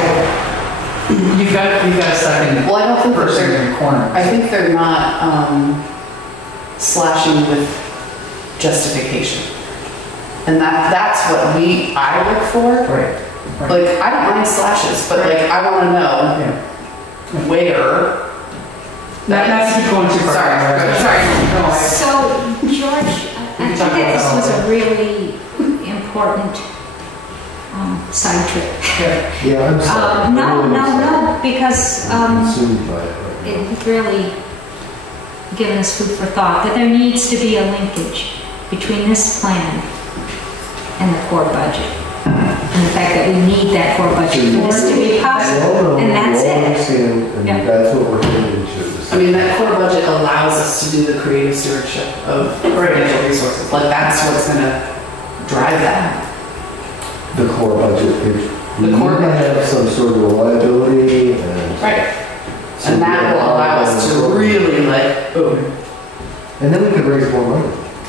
you've got a second Well, I don't think that person they're, in the corner. I think they're not slashing with justification. And that's what I look for. Right. Right. Like, I don't mind slashes, but like, I want to know Yeah. where. Not to keep going too far. Sorry. No, I- So, George, I think that this was a really important side trip. Yeah, I'm sorry. No, because I'm consumed by it right now. it's really given us food for thought, that there needs to be a linkage between this plan and the core budget. And the fact that we need that core budget for this to be possible, and that's We all it. understand, and Yeah. that's what we're heading into. I mean, that core budget allows us to do the creative stewardship of financial resources. Like, that's what's gonna drive that. The core budget, which we The core need to budget. have some sort of reliability and. Right. And that will allow us to really like, boom. And then we could raise more money.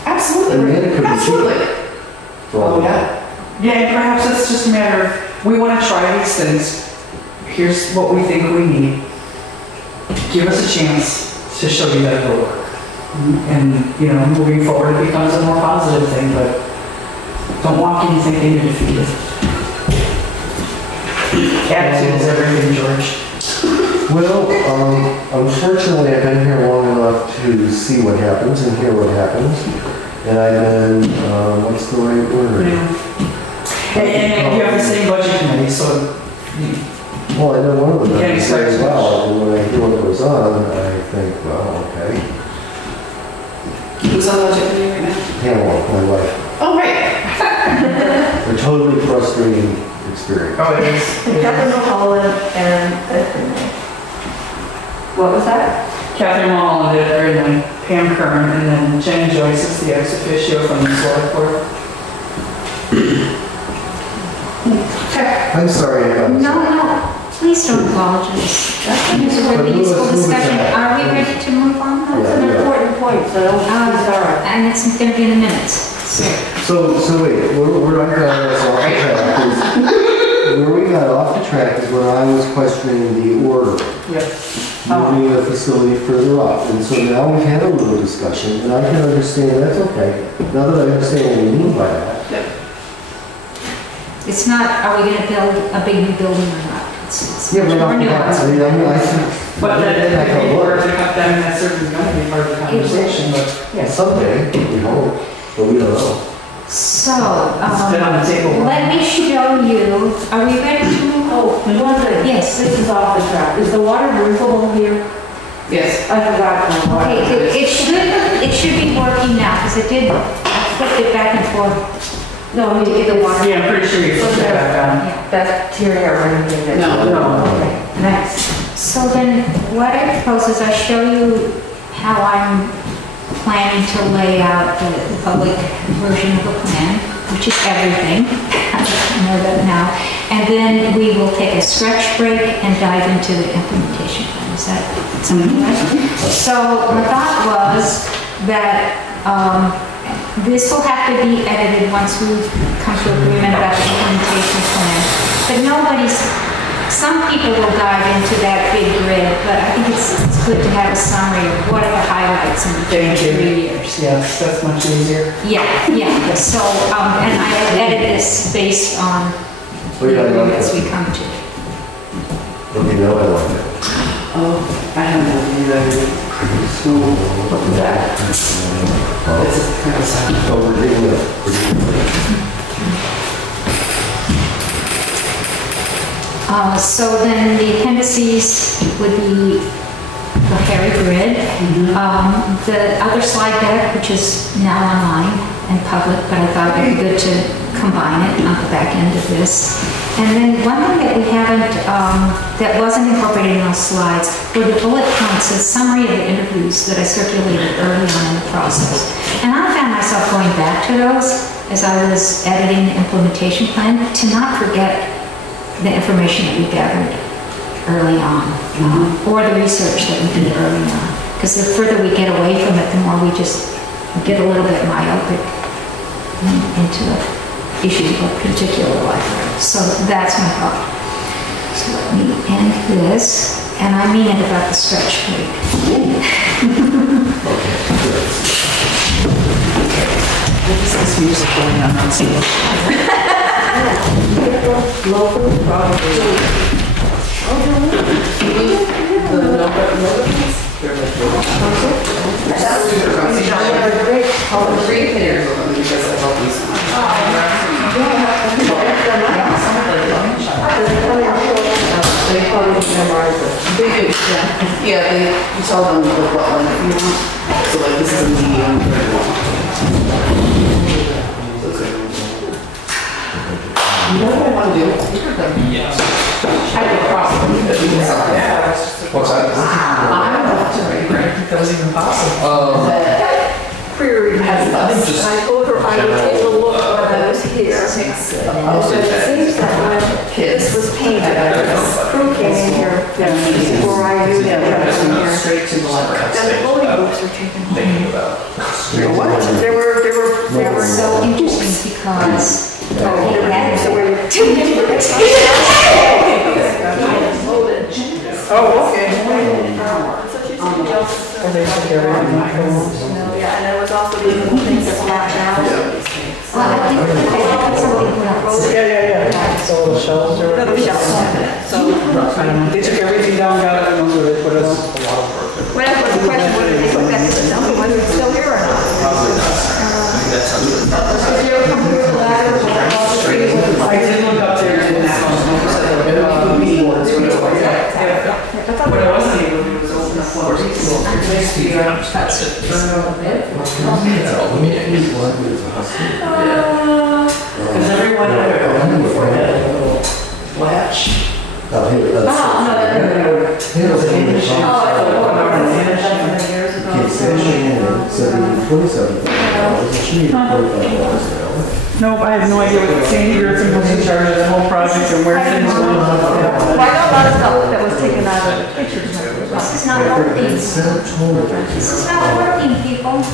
Absolutely. And then it could be Absolutely. for all Oh, of yeah. that. Yeah, and perhaps it's just a matter of, we want to try these things. Here's what we think we need. Give us a chance to show you that it will work. And, you know, moving forward, it becomes a more positive thing, but don't walk in thinking you're defeated. Attitude is everything, George. Well, unfortunately, I've been here long enough to see what happens and hear what happens. And I've been, what's the right word? And you have the same budget committee, so Well, I know one of them Yeah, does very exactly. well, and when I hear what goes on, I think, well, okay. Who's on the budget committee right now? Pamela, my wife, Oh, right. a totally frustrating experience. oh, it is. Catherine Mulholland and, what was that? Catherine Mulholland did it very nice, Pam Kern, and then Jen Joyce is the ex officio from the select board. I'm sorry I got No, please don't apologize. It was a really useful discussion. Are we ready to move on? That's an important point, so don't be sorry. And it's going to be in the minutes. So wait, where I got us off the track is, where we got off the track is when I was questioning the order, moving the facility further up. And so now we've had a little discussion, and I can understand, that's okay. Now that I understand what we mean by that. It's not, are we going to build a big new building or not? It's Yeah, much we're more not, nuanced. I think. But then that I could be can part work. of the, I mean, that's certainly going to be part of the conversation, but Yeah, someday, we hope, but we don't know. So, it's been on the table. let me show you, are we ready to move? Oh, one thing. Yes. This is off the track. Is the water drinkable here? Yes. I forgot the water. Okay, it should be working now, because it did, I flipped it back and forth. No, I mean, Get the water. Yeah, I'm pretty sure you put that back on. Yeah. bacteria or anything. No. Okay, next. So then, what I propose is I show you how I'm planning to lay out the public version of the plan, which is everything. I know that now. And then we will take a stretch break and dive into the implementation plan. Is that something right? So my thought was that This will have to be edited once we come to agreement about the implementation plan. But some people will dive into that big grid, but I think it's good to have a summary of what are the highlights in the Thank you. 3 years. Yes, that's much easier. Yeah. So, and I edit this based on Oh, yeah, I the like agreements that. we come to. Okay, now I like it. Oh, I haven't done either. Look at that. It's just kind of sad. Oh, we're getting up. We're getting up. So then the appendices would be the hairy grid. The other slide deck, which is now online and public, but I thought it'd be good to combine it on the back end of this. And then one thing that we haven't, that wasn't incorporated in those slides were the bullet points, a summary of the interviews that I circulated early on in the process. And I found myself going back to those as I was editing the implementation plan to not forget the information that we gathered early on, or the research that we did early on. Because the further we get away from it, the more we just get a little bit myopic into the issue of a particular library. So that's my thought. So let me end this, and I mean it about the stretch break. What is this music going on outside? Local property. Three pairs of them because I love these so much. They do, yeah. Yeah, you tell them what one if you want. So like this is a medium, third one. You know what I want to do? Yes. I could cross them, but you can sell them. What's that? I don't know to I didn't think that was even possible. Query Has has us. I told her I would take a look when I was here. It seems that when this was painted, crew came in here before I knew that it was in here. straight to the library. Then the voting books were taken home. Thinking about. What? They were So interesting because so where you Oh, okay. So They took everything. yeah, and there was also these little things that flapped out. well, I think something else. Yeah. So the shelves are. Little shelves. So, They took everything down, got it, and those where they put us. whatever the question, whether they put that to tell me whether it's still here or not. That sounds good. Did you ever come through the ladder with all the trees? I did look up there and that was meetings, but I wasn't able to, it was open up floors. Because everyone had a before that little latch. Oh, here, that's. Here, it's in the shop. Can't say $727,000, a tree, $45,000. Nope, I have no idea what Sandy Gerson was in charge of the whole project and where things went. Well, I know a lot of stuff that was taken out of the pictures. This is not working. This is not working, people. Well,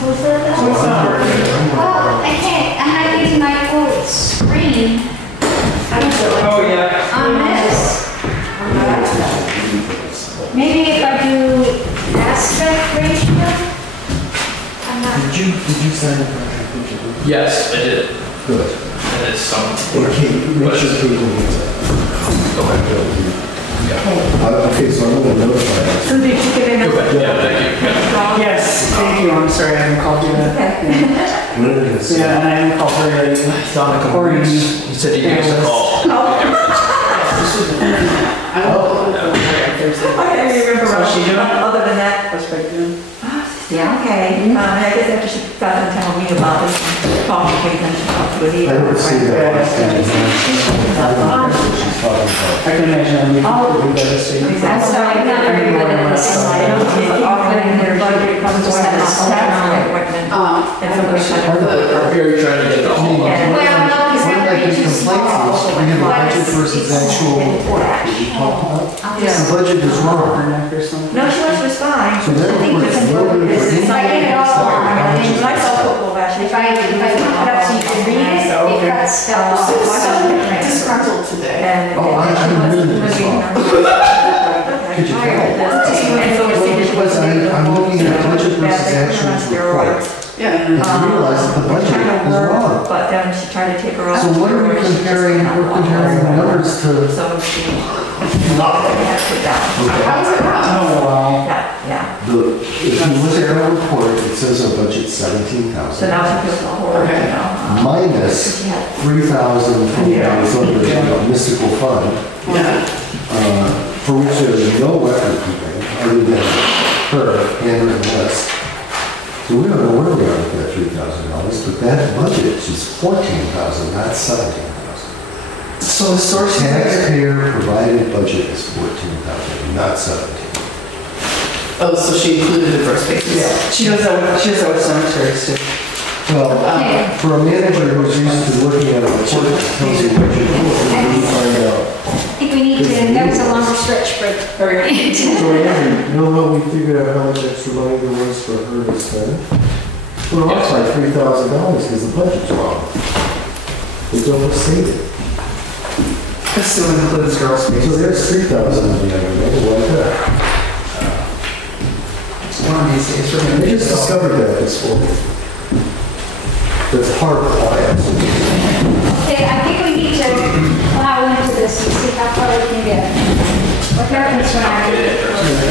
I can't, I'm not using my full screen Oh, yeah. on this. Maybe if I do aspect ratio? I'm not. Did you sign the contract? Yes, I did. Good. And it's some. Okay, make sure people needs it. Okay, so I'm gonna notify you. So did you get in? Okay, yeah, thank you. Yeah. Yes, thank you, I'm sorry I haven't called you that. When are they gonna see? Yeah, and I haven't called her yet either. Donna, come on. You said you gave us a call. I will open it for Thursday. Okay, I remember. How's she doing? Other than that, That's quite good. yeah, okay. I guess after she got to tell me about this, complicated, then she talked to it. I don't see that. I don't know what she's talking about. I can imagine I'm leaving better soon. That's why I'm not very good at this. Often their budget comes with a staff equipment. And somebody kind of. Are you trying to get it all? Well, no, because One they're of the too complaints small. is we have a budget versus actual report that we talked about. The budget is wrong. No, she was fine. So then, of course, nobody- If I get it all wrong, I'm gonna I saw football match. if I Yeah. And you realize that the budget Trying to is work, wrong. but then she tried to take her off. So what are we comparing? We're comparing numbers to. So she had to put down. How is it wrong? Oh, wow. Yeah. If you look at our report, it says our budget's So 17,000. now she feels all horrible, you know. Minus 3,000 from the mystical fund, Yeah. for which there is no record keeping other than her handwritten list. So we don't know where we are with that $3,000, but that budget is 14,000, not 17,000. So the source. Taxpayer provided budget is 14,000, not 17. Oh, so she included the first page. Yeah, she does that with cemeteries too. Well, for a manager who's used to looking at a report that tells you what you're doing, you find out. I think we need to, that was a longer stretch break. So Andrew, no, we figured out how much extra money there was for her to spend. We're off by $3,000 because the budget's wrong. It's overstated. This still includes girl space. So there's 3,000 in the other way, like that. One of these days, we're I gonna just discovered that this morning. That's hardwired. Okay, I think we need to plow into this and see how far we can get. What happens when I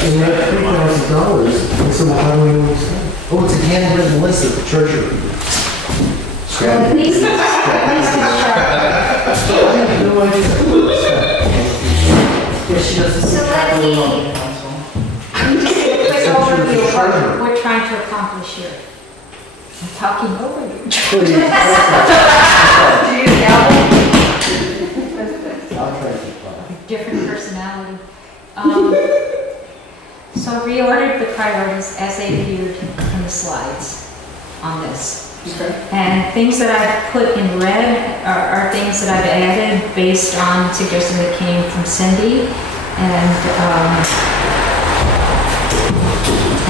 And that $3,000, so how do we know it's done? Oh, it's a handwritten list of the treasurer. Well, at least it's sharp. I have no idea. Yeah, she does this. So let me just give a quick overview of what we're trying to accomplish here. I'm talking over you. I'll try to keep up. Different personality. So reordered the priorities as they appeared in the slides on this. Okay. And things that I've put in red are things that I've added based on suggestions that came from Cindy. And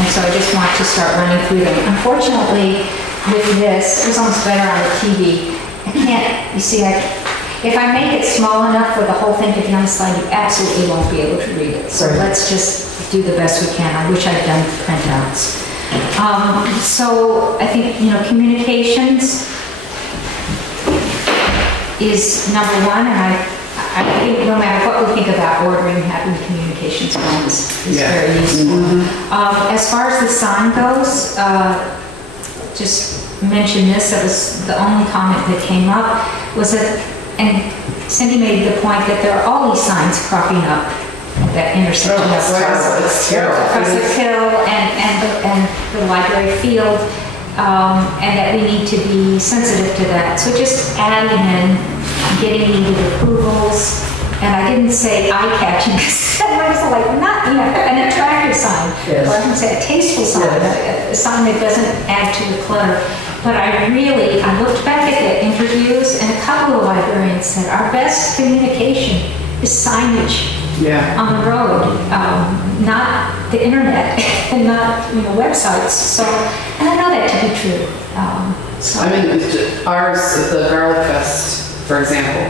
so I just want to start running through them. Unfortunately, with this, it was almost better on the TV. I can't, you see, if I make it small enough for the whole thing to be on the slide, you absolutely won't be able to read it. So let's just do the best we can. I wish I'd done printouts. So I think, communications is number one, and I think no matter what we think about ordering, having communications plans is very useful. As far as the sign goes, just mention this, that was the only comment that came up, was that, and Cindy made the point that there are all these signs cropping up at that intersection. It's terrible. Prospect Hill and the library field, and that we need to be sensitive to that. So just adding in, getting needed approvals, and I didn't say eye-catching, because that was like not, an attractive sign, Yes. or I can say a tasteful sign, a sign that doesn't add to the clutter. But I looked back at the interviews, and a couple of librarians said our best communication is signage. Yeah. On the road, not the internet and not websites. So, and I know that to be true. I mean, ours at the Garlic Fest, for example,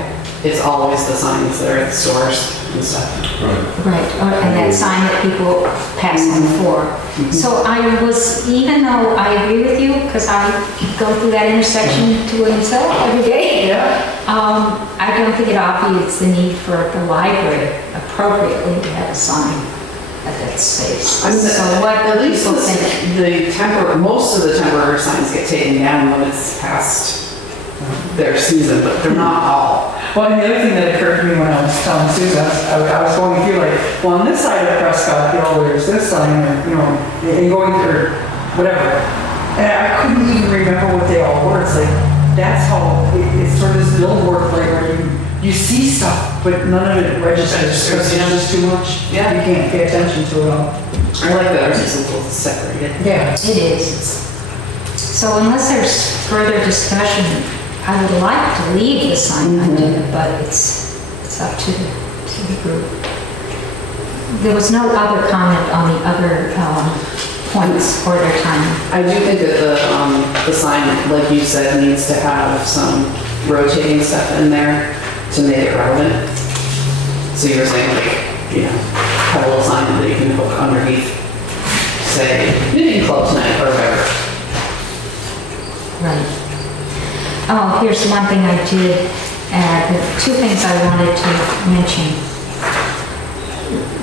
it's always the signs that are at the stores and stuff. Right, and that sign that people pass on for. So I was, even though I agree with you, because I go through that intersection to Williams Hill every day, I don't think it obviates the need for the library appropriately to have a sign at that space. So what At least people think. most of the temporary signs get taken down when it's past their season, but they're not all. Well, and the other thing that occurred to me when I was telling Susan, I was going through well, on this side of Prescott Hill, there's this sign, and going through whatever. And I couldn't even remember what they all were. It's like, that's how, it's sort of this billboard play where you see stuff, but none of it registers because it's just too much. Yeah. You can't pay attention to it all. I like that ours is a little separated. Yeah. It is. So unless there's further discussion, I would like to leave the sign idea, but it's up to the group. There was no other comment on the other points or their time. I do think that the sign, like you said, needs to have some rotating stuff in there to make it relevant. So you're saying have a little sign that you can hook underneath, say, knitting club tonight or whatever. Right. Oh, here's one thing I did add, two things I wanted to mention.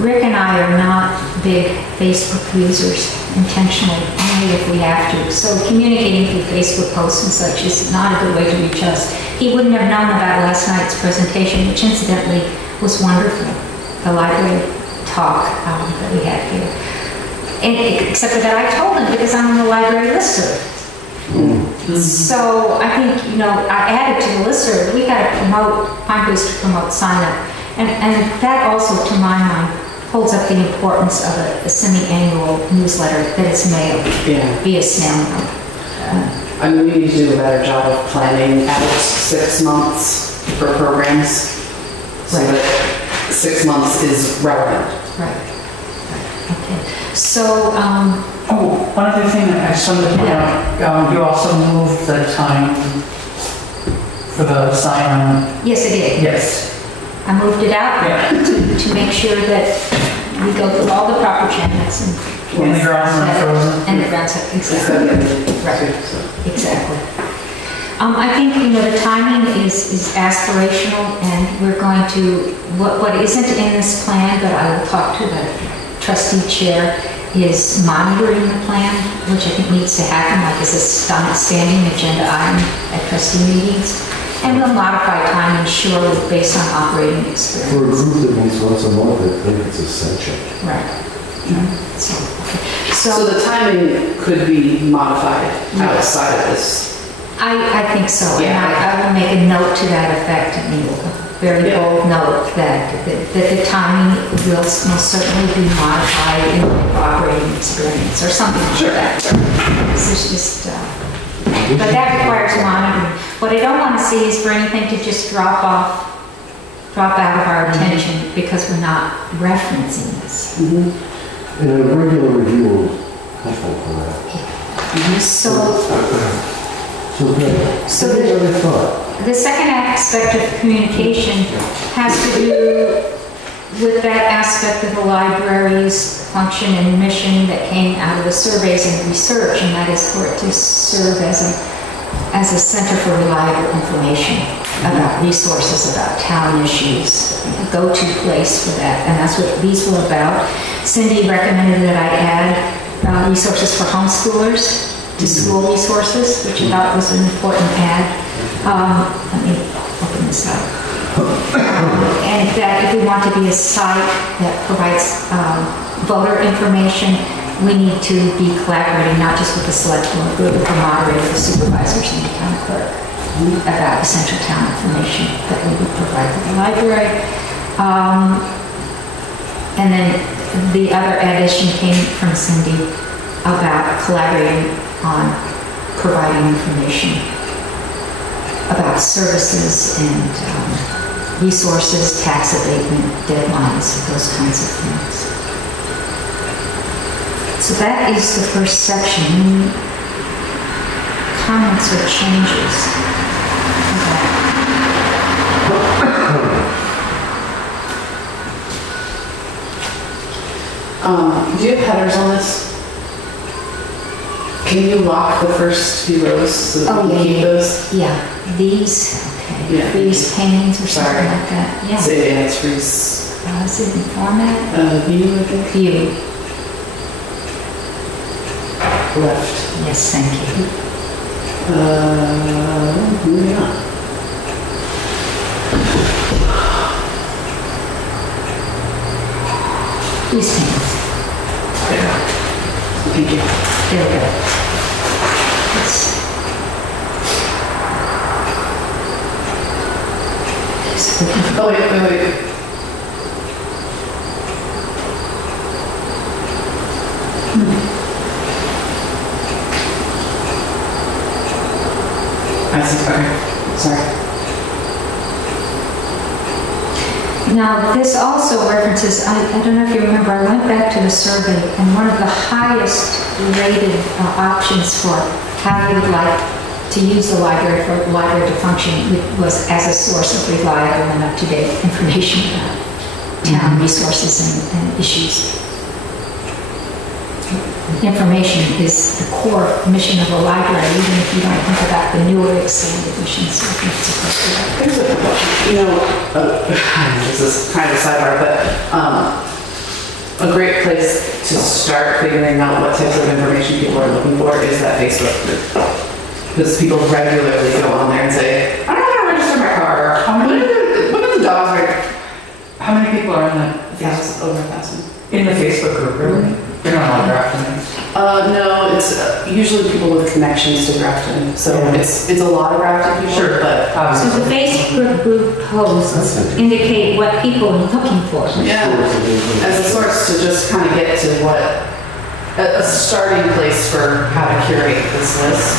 Rick and I are not big Facebook users intentionally, only if we have to. So communicating through Facebook posts and such is not a good way to reach us. He wouldn't have known about last night's presentation, which incidentally was wonderful, the library talk that we had here. And, except for that I told him because I'm on the library listserv. So I think, I added to the listserv, we got to find ways to promote sign up. And that also, to my mind, holds up the importance of a semi-annual newsletter that is mailed via snail mail. I mean, we need to do a better job of planning out 6 months for programs. So that 6 months is relevant. Right. Okay. So, one other thing that I just wanted to point out, you also moved the time for the sign-on. yes, I did. Yes. I moved it out to make sure that we go through all the proper channels And the grounds are frozen. and the grounds are exactly right. Exactly. I think the timing is aspirational, and we're going to what isn't in this plan, but I will talk to the trustee chair, is monitoring the plan, which I think needs to happen, like as a standing agenda item at trustee meetings. And we'll modify timing surely based on operating experience. For a group that meets once a month, I think it's essential. Right. So the timing could be modified outside of this. I think so. Yeah. And I will make a note to that effect, a very bold note that the timing will most certainly be modified in operating experience or something like that. This is just, but that requires monitoring. What I don't want to see is for anything to just drop out of our attention because we're not referencing this. And a regular review will helpful for that. So The second aspect of communication has to do with that aspect of the library's function and mission that came out of the surveys and research, and that is for it to serve as a center for reliable information about resources, about town issues, a go-to place for that, and that's what these were about. Cindy recommended that I add resources for homeschoolers to school resources, which I thought was an important add. Let me open this up. And that if we want to be a site that provides voter information, we need to be collaborating not just with the select board, but with the moderator, the supervisors, and the town clerk about essential town information that we would provide to the library. And then the other addition came from Cindy about collaborating on providing information about services and resources, tax abatement, deadlines, those kinds of things. So that is the first section. Any comments or changes? Do you have headers on this? Can you lock the first few rows so that we can keep those? Yeah, these, okay. Yeah. Freeze panes or something Sorry. like that. Yeah. Say it's freeze. Is it in format? View, I think. View. Left. Yes, thank you. Moving on. Freeze panes. Thank you. There we go. Yes. Oh, wait. I see, okay, sorry. Now, this also references, I don't know if you remember, I went back to the survey, and one of the highest rated options for how you would like to use the library for the library to function was as a source of reliable and up-to-date information about town resources and issues. information is the core mission of a library, even if you don't think about the newer expanded missions. I think it's appropriate. There's this is kind of a sidebar, but a great place to start figuring out what types of information people are looking for is that Facebook group. Because people regularly go on there and say, I don't know how to register my car. What are the dogs right? How many people are in that? Yes, over 1,000. In the Facebook group, really? They're not all Grafton. No, it's usually people with connections to Grafton. So it's a lot of Grafton people. Sure, but So the Facebook group posts indicate what people are looking for. yeah, as a source to just kind of get to what a starting place for how to curate this list.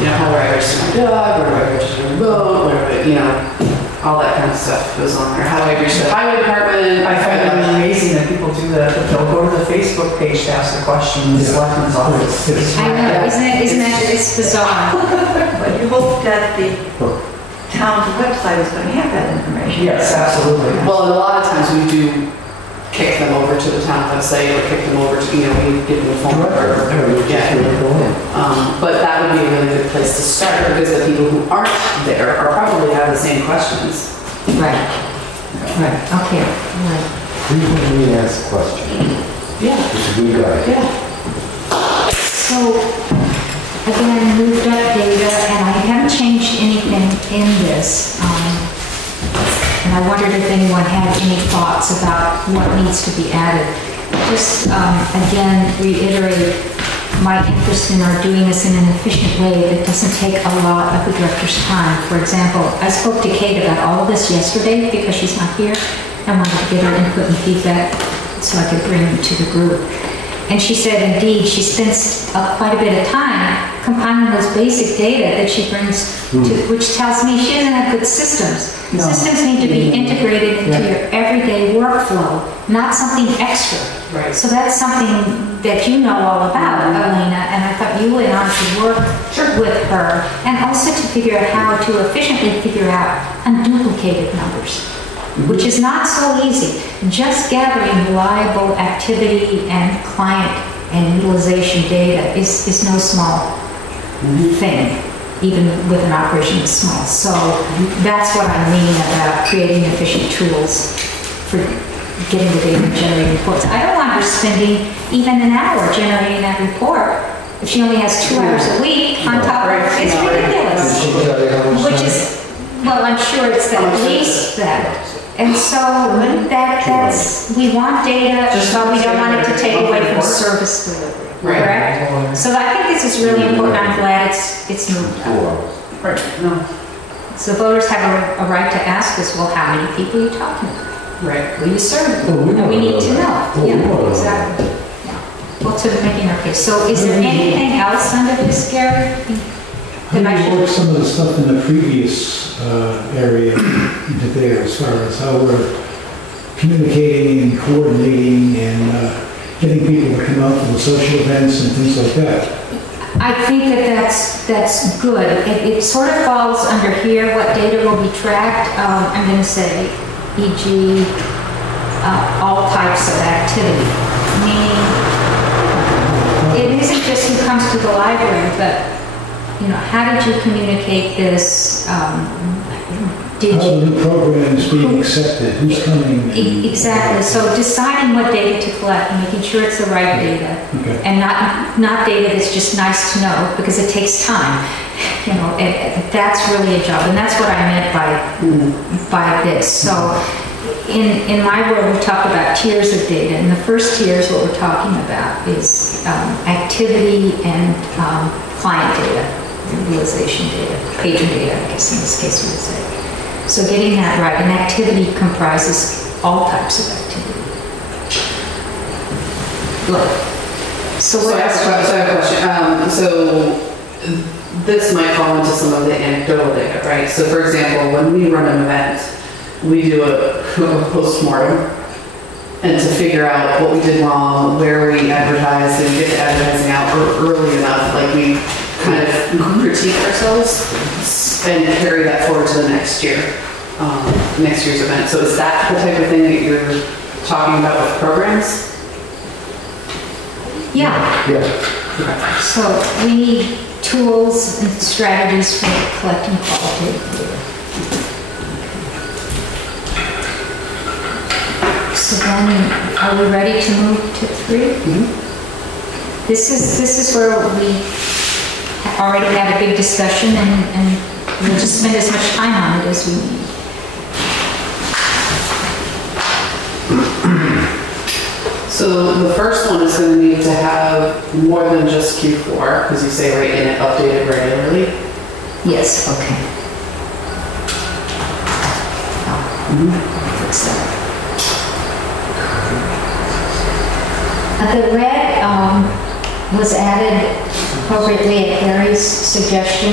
You know, how do I register my dog? Where do I register my boat? Where do I, you know, all that kind of stuff goes on there. How do I reach the highway department? I find it amazing that people do that, but they'll go to the Facebook page to ask the question in the selectmen's office. I know, isn't that, it's bizarre. But you hoped that the town's website was going to have that information. Yes, absolutely. Well, and a lot of times we do kick them over to the town website or kick them over to, you know, we give them a phone number. But that would be a really good place to start because the people who aren't there are probably have the same questions. Right, right, okay, right. Frequently asked questions. Yeah. It's a good guy. Yeah. So, again, moved up data, and I haven't changed anything in this. And I wondered if anyone had any thoughts about what needs to be added. Just, again, reiterate my interest in our doing this in an efficient way that doesn't take a lot of the director's time. For example, I spoke to Kate about all of this yesterday because she's not here. I wanted to get her input and feedback so I could bring it to the group. And she said, indeed, she spends quite a bit of time compiling those basic data that she brings to, which tells me she doesn't have good systems. No. Systems need to be integrated into your everyday workflow, not something extra. Right. So that's something that you know all about, Elena, and I thought you and I should work with her, and also to figure out how to efficiently figure out unduplicated numbers. Which is not so easy. Just gathering reliable activity and client and utilization data is no small thing, even with an operation this small. So that's what I mean about creating efficient tools for getting the data and generating reports. I don't want her spending even an hour generating that report if she only has 2 hours a week on top of it. It's ridiculous. Which is, well, I'm sure it's at least that. And so that's, we want data, but we don't want it to take away from service delivery, correct? So I think this is really important. I'm glad it's moved up. Right, no. So voters have a right to ask us, well, how many people are you talking about? Right. Will you serve? Well, we And wanna we need know to that. know. Well, we wanna Yeah, know exactly. Yeah. Well, to making our case. So is there anything else under this, Gary? How do you work some of the stuff in the previous area into there as far as how we're communicating and coordinating and getting people to come out to the social events and things like that? I think that's good. It sort of falls under here, what data will be tracked. I'm going to say, e.g., all types of activity. Meaning, it isn't just who comes to the library, but you know, how did you communicate this? Did How you? the new program is being accepted, who's coming? Exactly. So deciding what data to collect, making sure it's the right data, Okay. and not data that's just nice to know because it takes time. You know, that's really a job, and that's what I meant by this. So in my world, we talk about tiers of data, and the first tier is what we're talking about is activity and client data, utilization data, patron data, I guess in this case we would say. So getting that right, and activity comprises all types of activity. Good. So So what I else? have a question. So this might fall into some of the anecdotal data, right? So for example, when we run an event, we do a post-mortem and to figure out what we did wrong, where we advertised and get the advertising out early enough, like we kind of critique ourselves and carry that forward to the next year, next year's event. So is that the type of thing that you're talking about with programs? Yeah, Yeah. so we need tools and strategies for collecting qualitative data. So then, are we ready to move to 3? This is where we already had a big discussion and we'll just spend as much time on it as we need. So the first one is going to need to have more than just Q4, because you say right in it, updated regularly. Yes, okay. Fix that. The red was added appropriately at Gary's suggestion.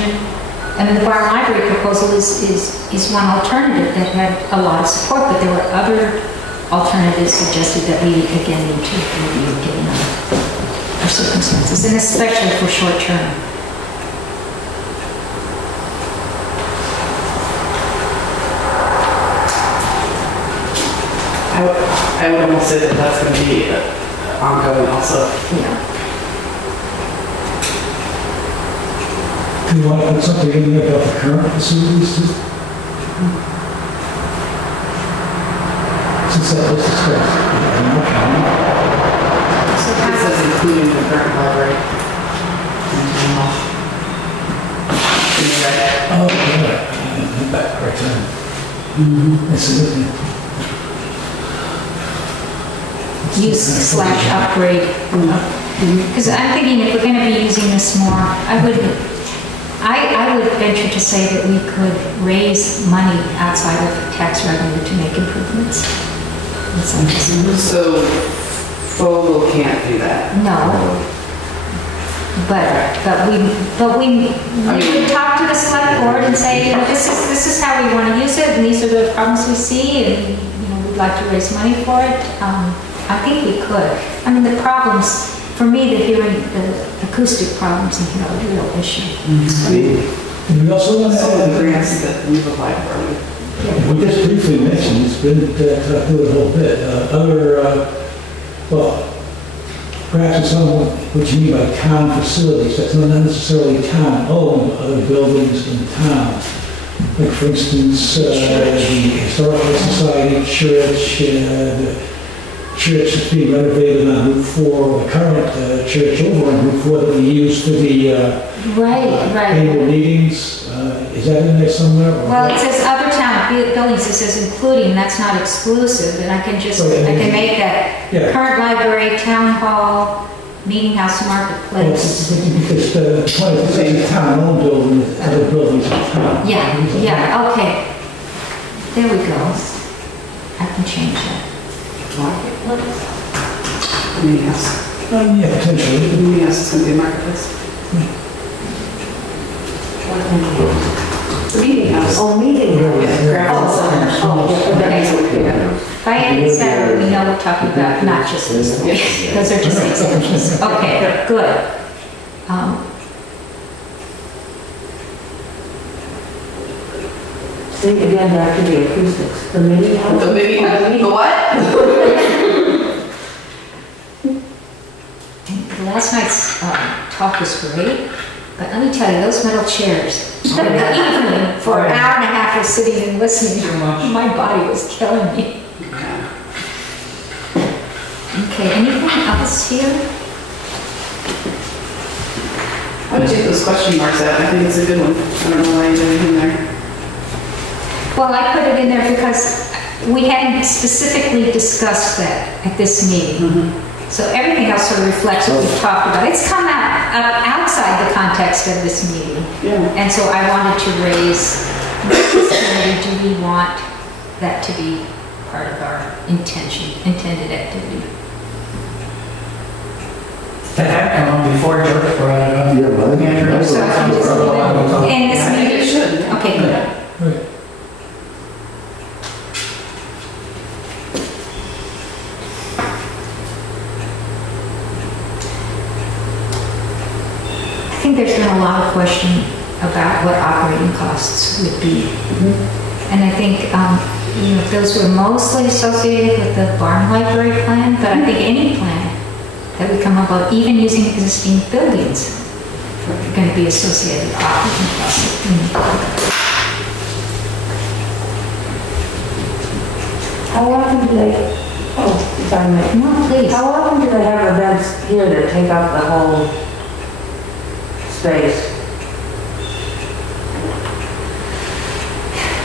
And the Barn Library proposal is one alternative that had a lot of support, but there were other alternatives suggested that we again need to review given our circumstances, and especially for short term. I would almost say that that's going to be ongoing also. Yeah. Do you want to put something in there about the current facilities too? Since that was discussed. It says including the current library. Oh, yeah, back right time. That's it. Use / upgrade. Because I'm thinking if we're going to be using this more, I would venture to say that we could raise money outside of tax revenue to make improvements. So Fogel can't do that. No. But we would talk to the select board and say, you know, this is how we want to use it, and these are the problems we see, and you know, we'd like to raise money for it. I think we could. I mean, the problems, for me, the acoustic problems in here are a real issue. And we also want Some of the to, grants that we've applied for. we just briefly mentioned, it's been talked through a little bit, well, perhaps it's not what you mean by town facilities, that's not necessarily town-owned, other buildings in town. Like, for instance, the Historical Society Church, the church that's being renovated on Route 4, the current church over on Route 4 that we use for the annual meetings. Is that in there somewhere? Well, it says other town buildings, it says including, that's not exclusive, and I can make that current library, town hall, meeting house, marketplace. Because the point is saying town-owned buildings, other buildings in town. Yeah, okay. There we go. I can change that. Meeting house. Yeah, potentially. The meeting house is going to be a marketplace. The meeting house. Oh, meeting. By any center, we know we're talking about not just this. Those are just examples. Okay, good. Think again back to the acoustics. The meeting house. The meeting house. The what? And last night's talk was great, but let me tell you, those metal chairs, even for an hour and a half of sitting and listening, my body was killing me. Okay, anything else here? I would take those question marks out. I think it's a good one. I don't know why you did it in there. Well, I put it in there because we hadn't specifically discussed that at this meeting. So everything else sort of reflects what we've talked about. It's come out outside the context of this meeting. And so I wanted to raise, do we want that to be part of our intended activity? That had come up before George brought it up. In this meeting? It should. Okay, good. Right. I think there's been a lot of question about what operating costs would be. And I think those were mostly associated with the barn library plan, but I think any plan that we come up with, even using existing buildings that are going to be associated with occupant costs. How often do they, oh, if I may. No, please. How often do they have events here that take up the whole space?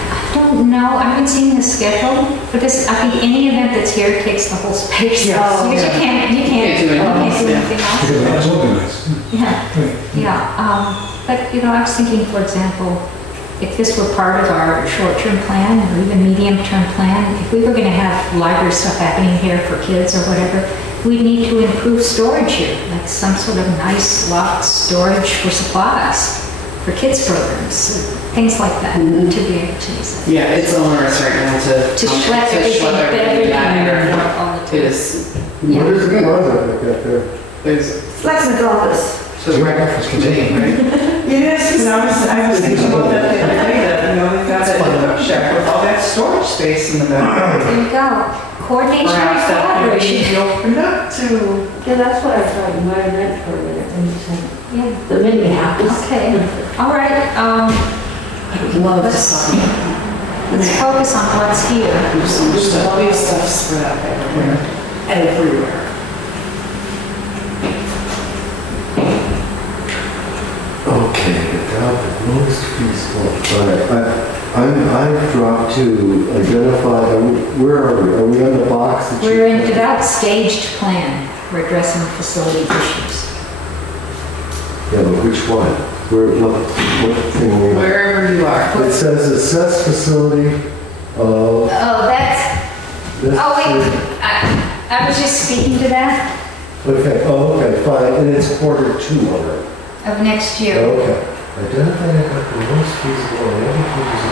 I don't know, I haven't seen the schedule for this. I think any event that's here takes the whole space. Yeah. Because you can't do anything else. That's organized. Yeah, but you know, I was thinking, for example, if this were part of our short-term plan or even medium-term plan, if we were going to have library stuff happening here for kids or whatever, we'd need to improve storage here, like some sort of nice locked storage for supplies, for kids programs, things like that, to be able to use it. Yeah, it's onerous right now To schlep everything back and forth all the time. It is, Yeah. What is the closet like that there? there's, Lexington's office. so the breakfast committee, right? It is, and I was thinking about that the other day, that, you know, they've got that cook shack with all that storage space in the back. There you go. Coordination and Perhaps that could collaboration. be opened up to. Yeah, that's what I thought you might have meant for a minute when you said Yeah. the mini house. Okay, all right, I would love to talk about that. let's focus on what's here. There's so much stuff, big stuff spread out everywhere. Okay, adopt the most feasible. All right, I've dropped to identify, where are we? Are we on the box? that you- We're in develop staged plan for addressing facility issues. Yeah, but which one? What thing are we on? Wherever you are. It says assess facility of. Oh, that's, this- oh wait, I was just speaking to that Okay, fine, and it's Q2 already. of next year. Okay. Identify the most feasible and other purposes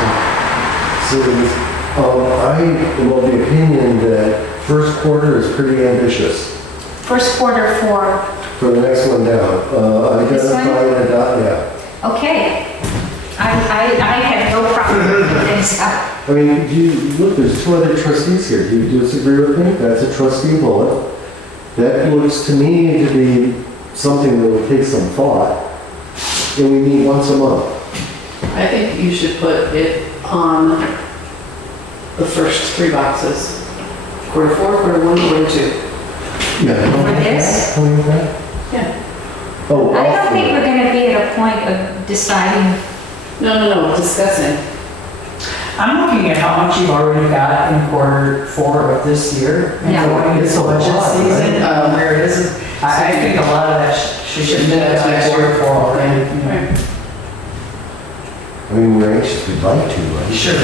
of facilities. I am of the opinion that first quarter is pretty ambitious. First quarter For the next one down, This one? identify and adopt, yeah. okay. I had no problem with things. I mean, look, there's two other trustees here. Do you disagree with me? That's a trustee bullet. That looks to me to be something that will take some thought. And we meet once a month. I think you should put it on the first 3 boxes. Q4, Q1, Q2. Yeah. For this? Yeah. Oh, I don't awesome. think we're gonna be at a point of deciding. No, discussing. I'm looking at how much you've already got in Q4 of this year. And Yeah. going into budget It's a lot, season, right? where it is, I think a lot of that should be That's done next year. Q4 already. you know. I mean, we're anxious, we'd like to, right? Sure.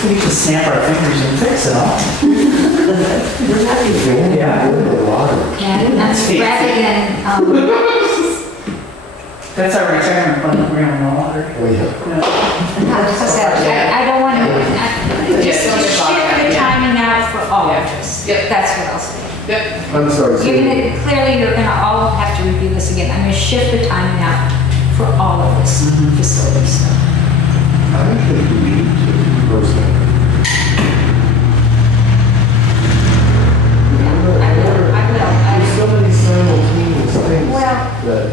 We just snap our fingers and fix it all. Yeah. We're a lot of. And that's rather than, That's our retirement fund, we're on the water. Oh, yeah. how's that? I don't want to, just Yeah, shift don't get the bogged down, timing out for all of Yeah. this. Yep. That's what I'll say. Yep. I'm sorry, Given Cindy. that clearly you're gonna all have to review this again, I'm gonna shift the timing out for all of this facility stuff. I think we need to, personally. There's so many simultaneous things Well- that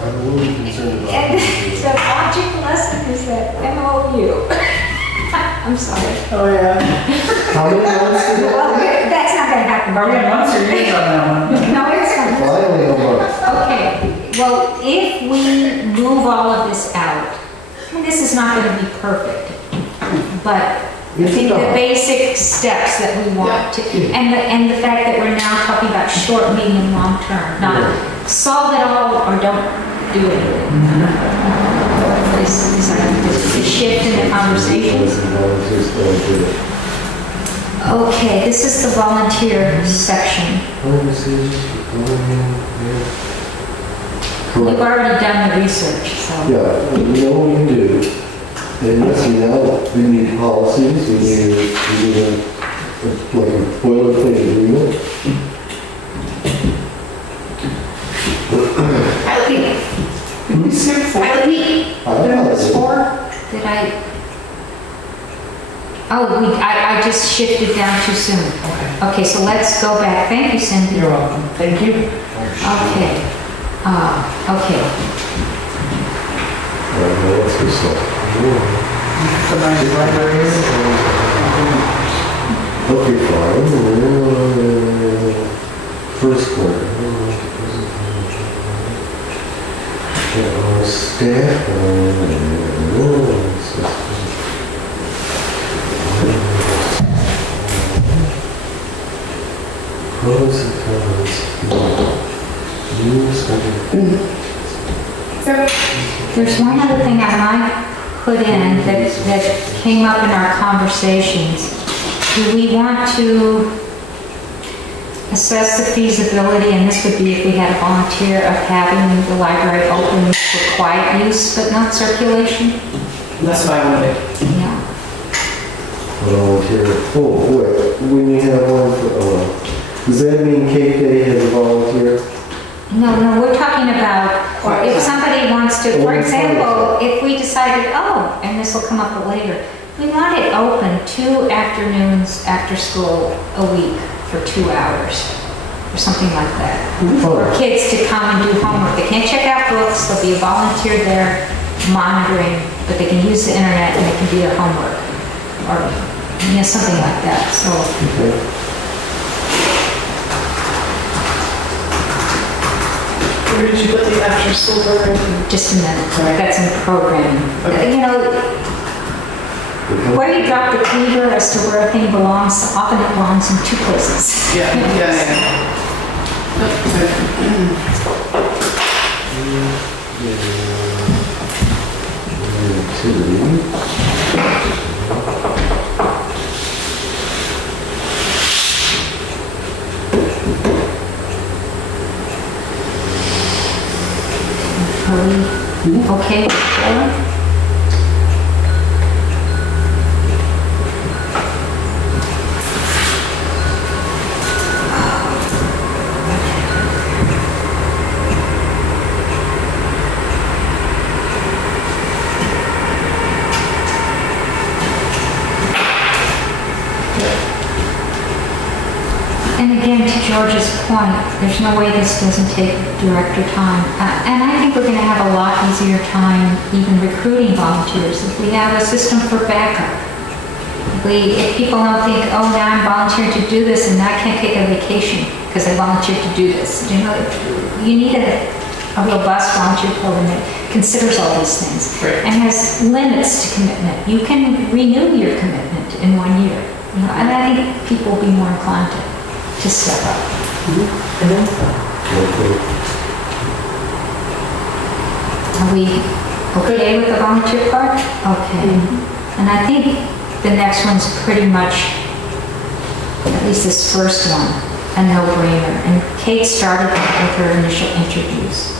I'm a little concerned about. And the object lesson is that MOU. I'm sorry. Oh, yeah. How many months did it Well, take? that's not gonna happen. Are we at months or years on that one? No, it's not. Finally, a month. Okay, well, if we move all of this out, I mean, this is not gonna be perfect, but I think the basic steps that we want to, and the fact that we're now talking about short, medium, long term, not solve it all or don't do it. This shift in the conversations. Volunteers going to it. Okay, this is the volunteer section. Conversations, going, yeah. We've Correct. already done the research, so. Yeah, we know what we can do. And yes, we know we need policies, we need like a boilerplate agreement. Eileen, Did we skip 4? Eileen, I don't know. Or did I? Oh, I just shifted down too soon. Okay, so let's go back. Thank you, Cindy. You're welcome. Thank you. Okay. Okay. What's this one? The nice libraries. Okay, fine. First quarter. Staff. Pros and cons. There's one other thing I might put in that came up in our conversations. Do we want to assess the feasibility, and this would be if we had a volunteer, of having the library open for quiet use but not circulation? That's what I wanted. Yeah. Volunteer. Oh, wait. When you have one for, does that mean Cape Day has a volunteer? No, we're talking about, or if somebody wants to, for example, if we decided, oh, and this will come up later, we want it open 2 afternoons after school a week for 2 hours, or something like that. For kids to come and do homework. They can't check out books, there'll be a volunteer there monitoring, but they can use the internet and they can do their homework, or, something like that, so. Okay. Where did you put the after school program? Just a minute, that's in programming. Where you drop the cleaver as to where a thing belongs, often it belongs in 2 places. Yeah. Are we okay with 4? And again, to George's point, there's no way this doesn't take director time. And I think we're going to have a lot easier time even recruiting volunteers if we have a system for backup. If people don't think, oh, now I'm volunteering to do this and now I can't take a vacation because I volunteered to do this. You need a robust volunteer program that considers all these things and has limits to commitment. You can renew your commitment in 1 year. And I think people will be more inclined to step up. Are we okay with the volunteer part? Okay. And I think the next one's pretty much, at least this first one, a no-brainer. And Kate started with her initial interviews.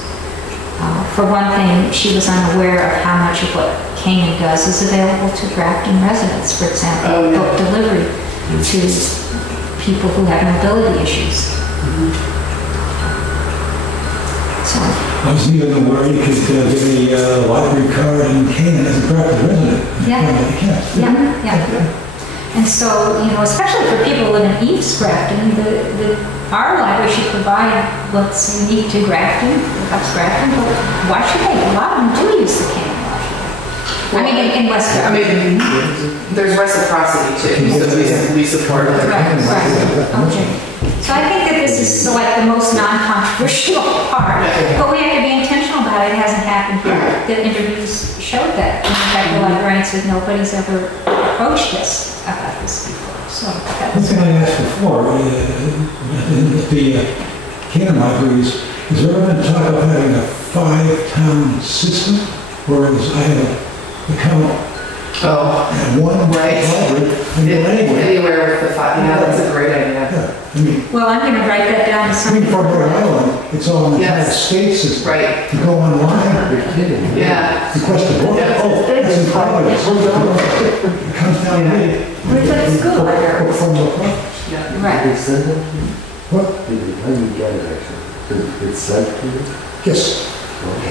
For one thing, she was unaware of how much of what Canaan does is available to Grafton residents. For example, book delivery to people who have mobility issues. So I wasn't even aware you could get a library card in Canaan as a Grafton resident. Yeah. And so, especially for people who live in East Grafton, our library should provide what's unique to Grafton, perhaps Grafton, but why should they? A lot of them do use the Canaan library. In West Grafton. There's reciprocity too, so we support it. Right. Okay. So I think that this is like the most non-controversial part, but we have to be intentional about it. It hasn't happened yet. The interviews showed that. In fact, the librarian said nobody's ever approached us about this before. So that One was thing I asked before, the Canaan libraries, has there ever been talk of having a 5-town system? Whereas I have an account and one library, I go anywhere. Anywhere with the 5, that's a great idea. Yeah, well, I'm going to write that down as something. for Rhode Island, it's all in the entire state system. Right. You go online, You're kidding. Yeah. request a book, that's in Providence. It comes down to me. Where's that school library? From the front. Right. Did they send it? What? How do you get it actually? It's sent to you? Yes.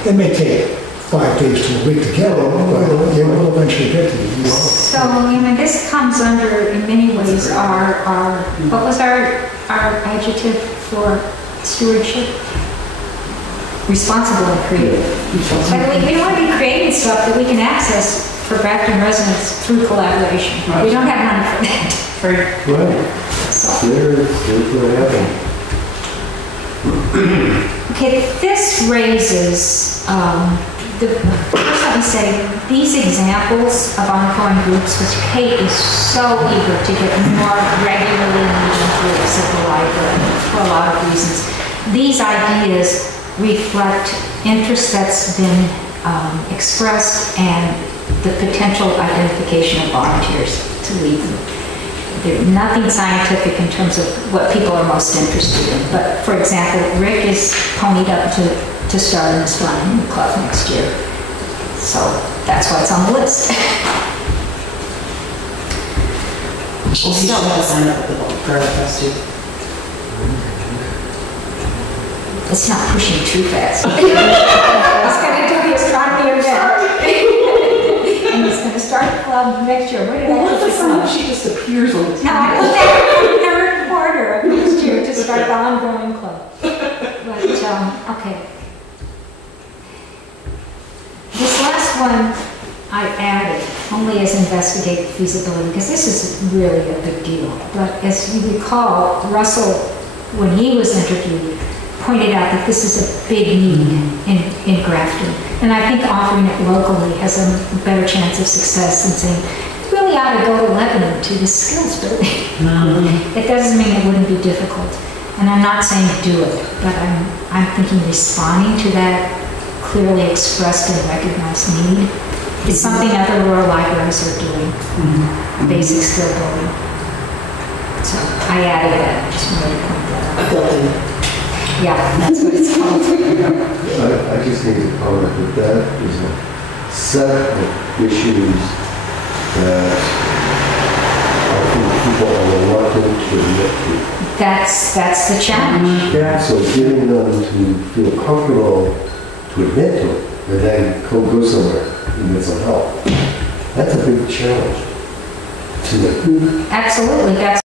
It may take 5 days to a week to get it, but they will eventually get to you. So, this comes under, in many ways, our what was our adjective for stewardship? Responsible and creative. But we don't want to be creating stuff that we can access for Grafton residents through collaboration. We don't have money for that. Right. So. There's what happened. Okay, this raises, first let me say, these examples of ongoing groups, which Kate is so eager to get more regularly meeting groups at the library for a lot of reasons. These ideas reflect interest that's been expressed and the potential identification of volunteers to lead them. There's nothing scientific in terms of what people are most interested in. But for example, Rick is ponied up to start an astronomy club next year. So that's why it's on the list. Well, you should have to sign up with the Garlic Fest too. It's not pushing too fast. It's going to do the astronomy event. And it's going to start the club next year. Where did I put the club? She just appears on the TV. No, I put that in the third quarter of next year to start the ongoing club. But, okay. This last one I added only as investigative feasibility, because this is really a big deal. But as you recall, Russell, when he was interviewed, pointed out that this is a big need in Grafton. And I think offering it locally has a better chance of success than saying, you really ought to go to Lebanon to the skills building. It doesn't mean it wouldn't be difficult. And I'm not saying do it, but I'm thinking responding to that clearly expressed and recognized need is something other rural libraries are doing, basic skill building. So I added that, just wanted to point that out. A building. Yeah, that's what it's called. I just need to comment that is a set of issues that I think people are reluctant to admit to. That's the challenge. Yeah. So getting them to feel comfortable to admit to it and then go somewhere and get some help. That's a big challenge to them. Absolutely, that's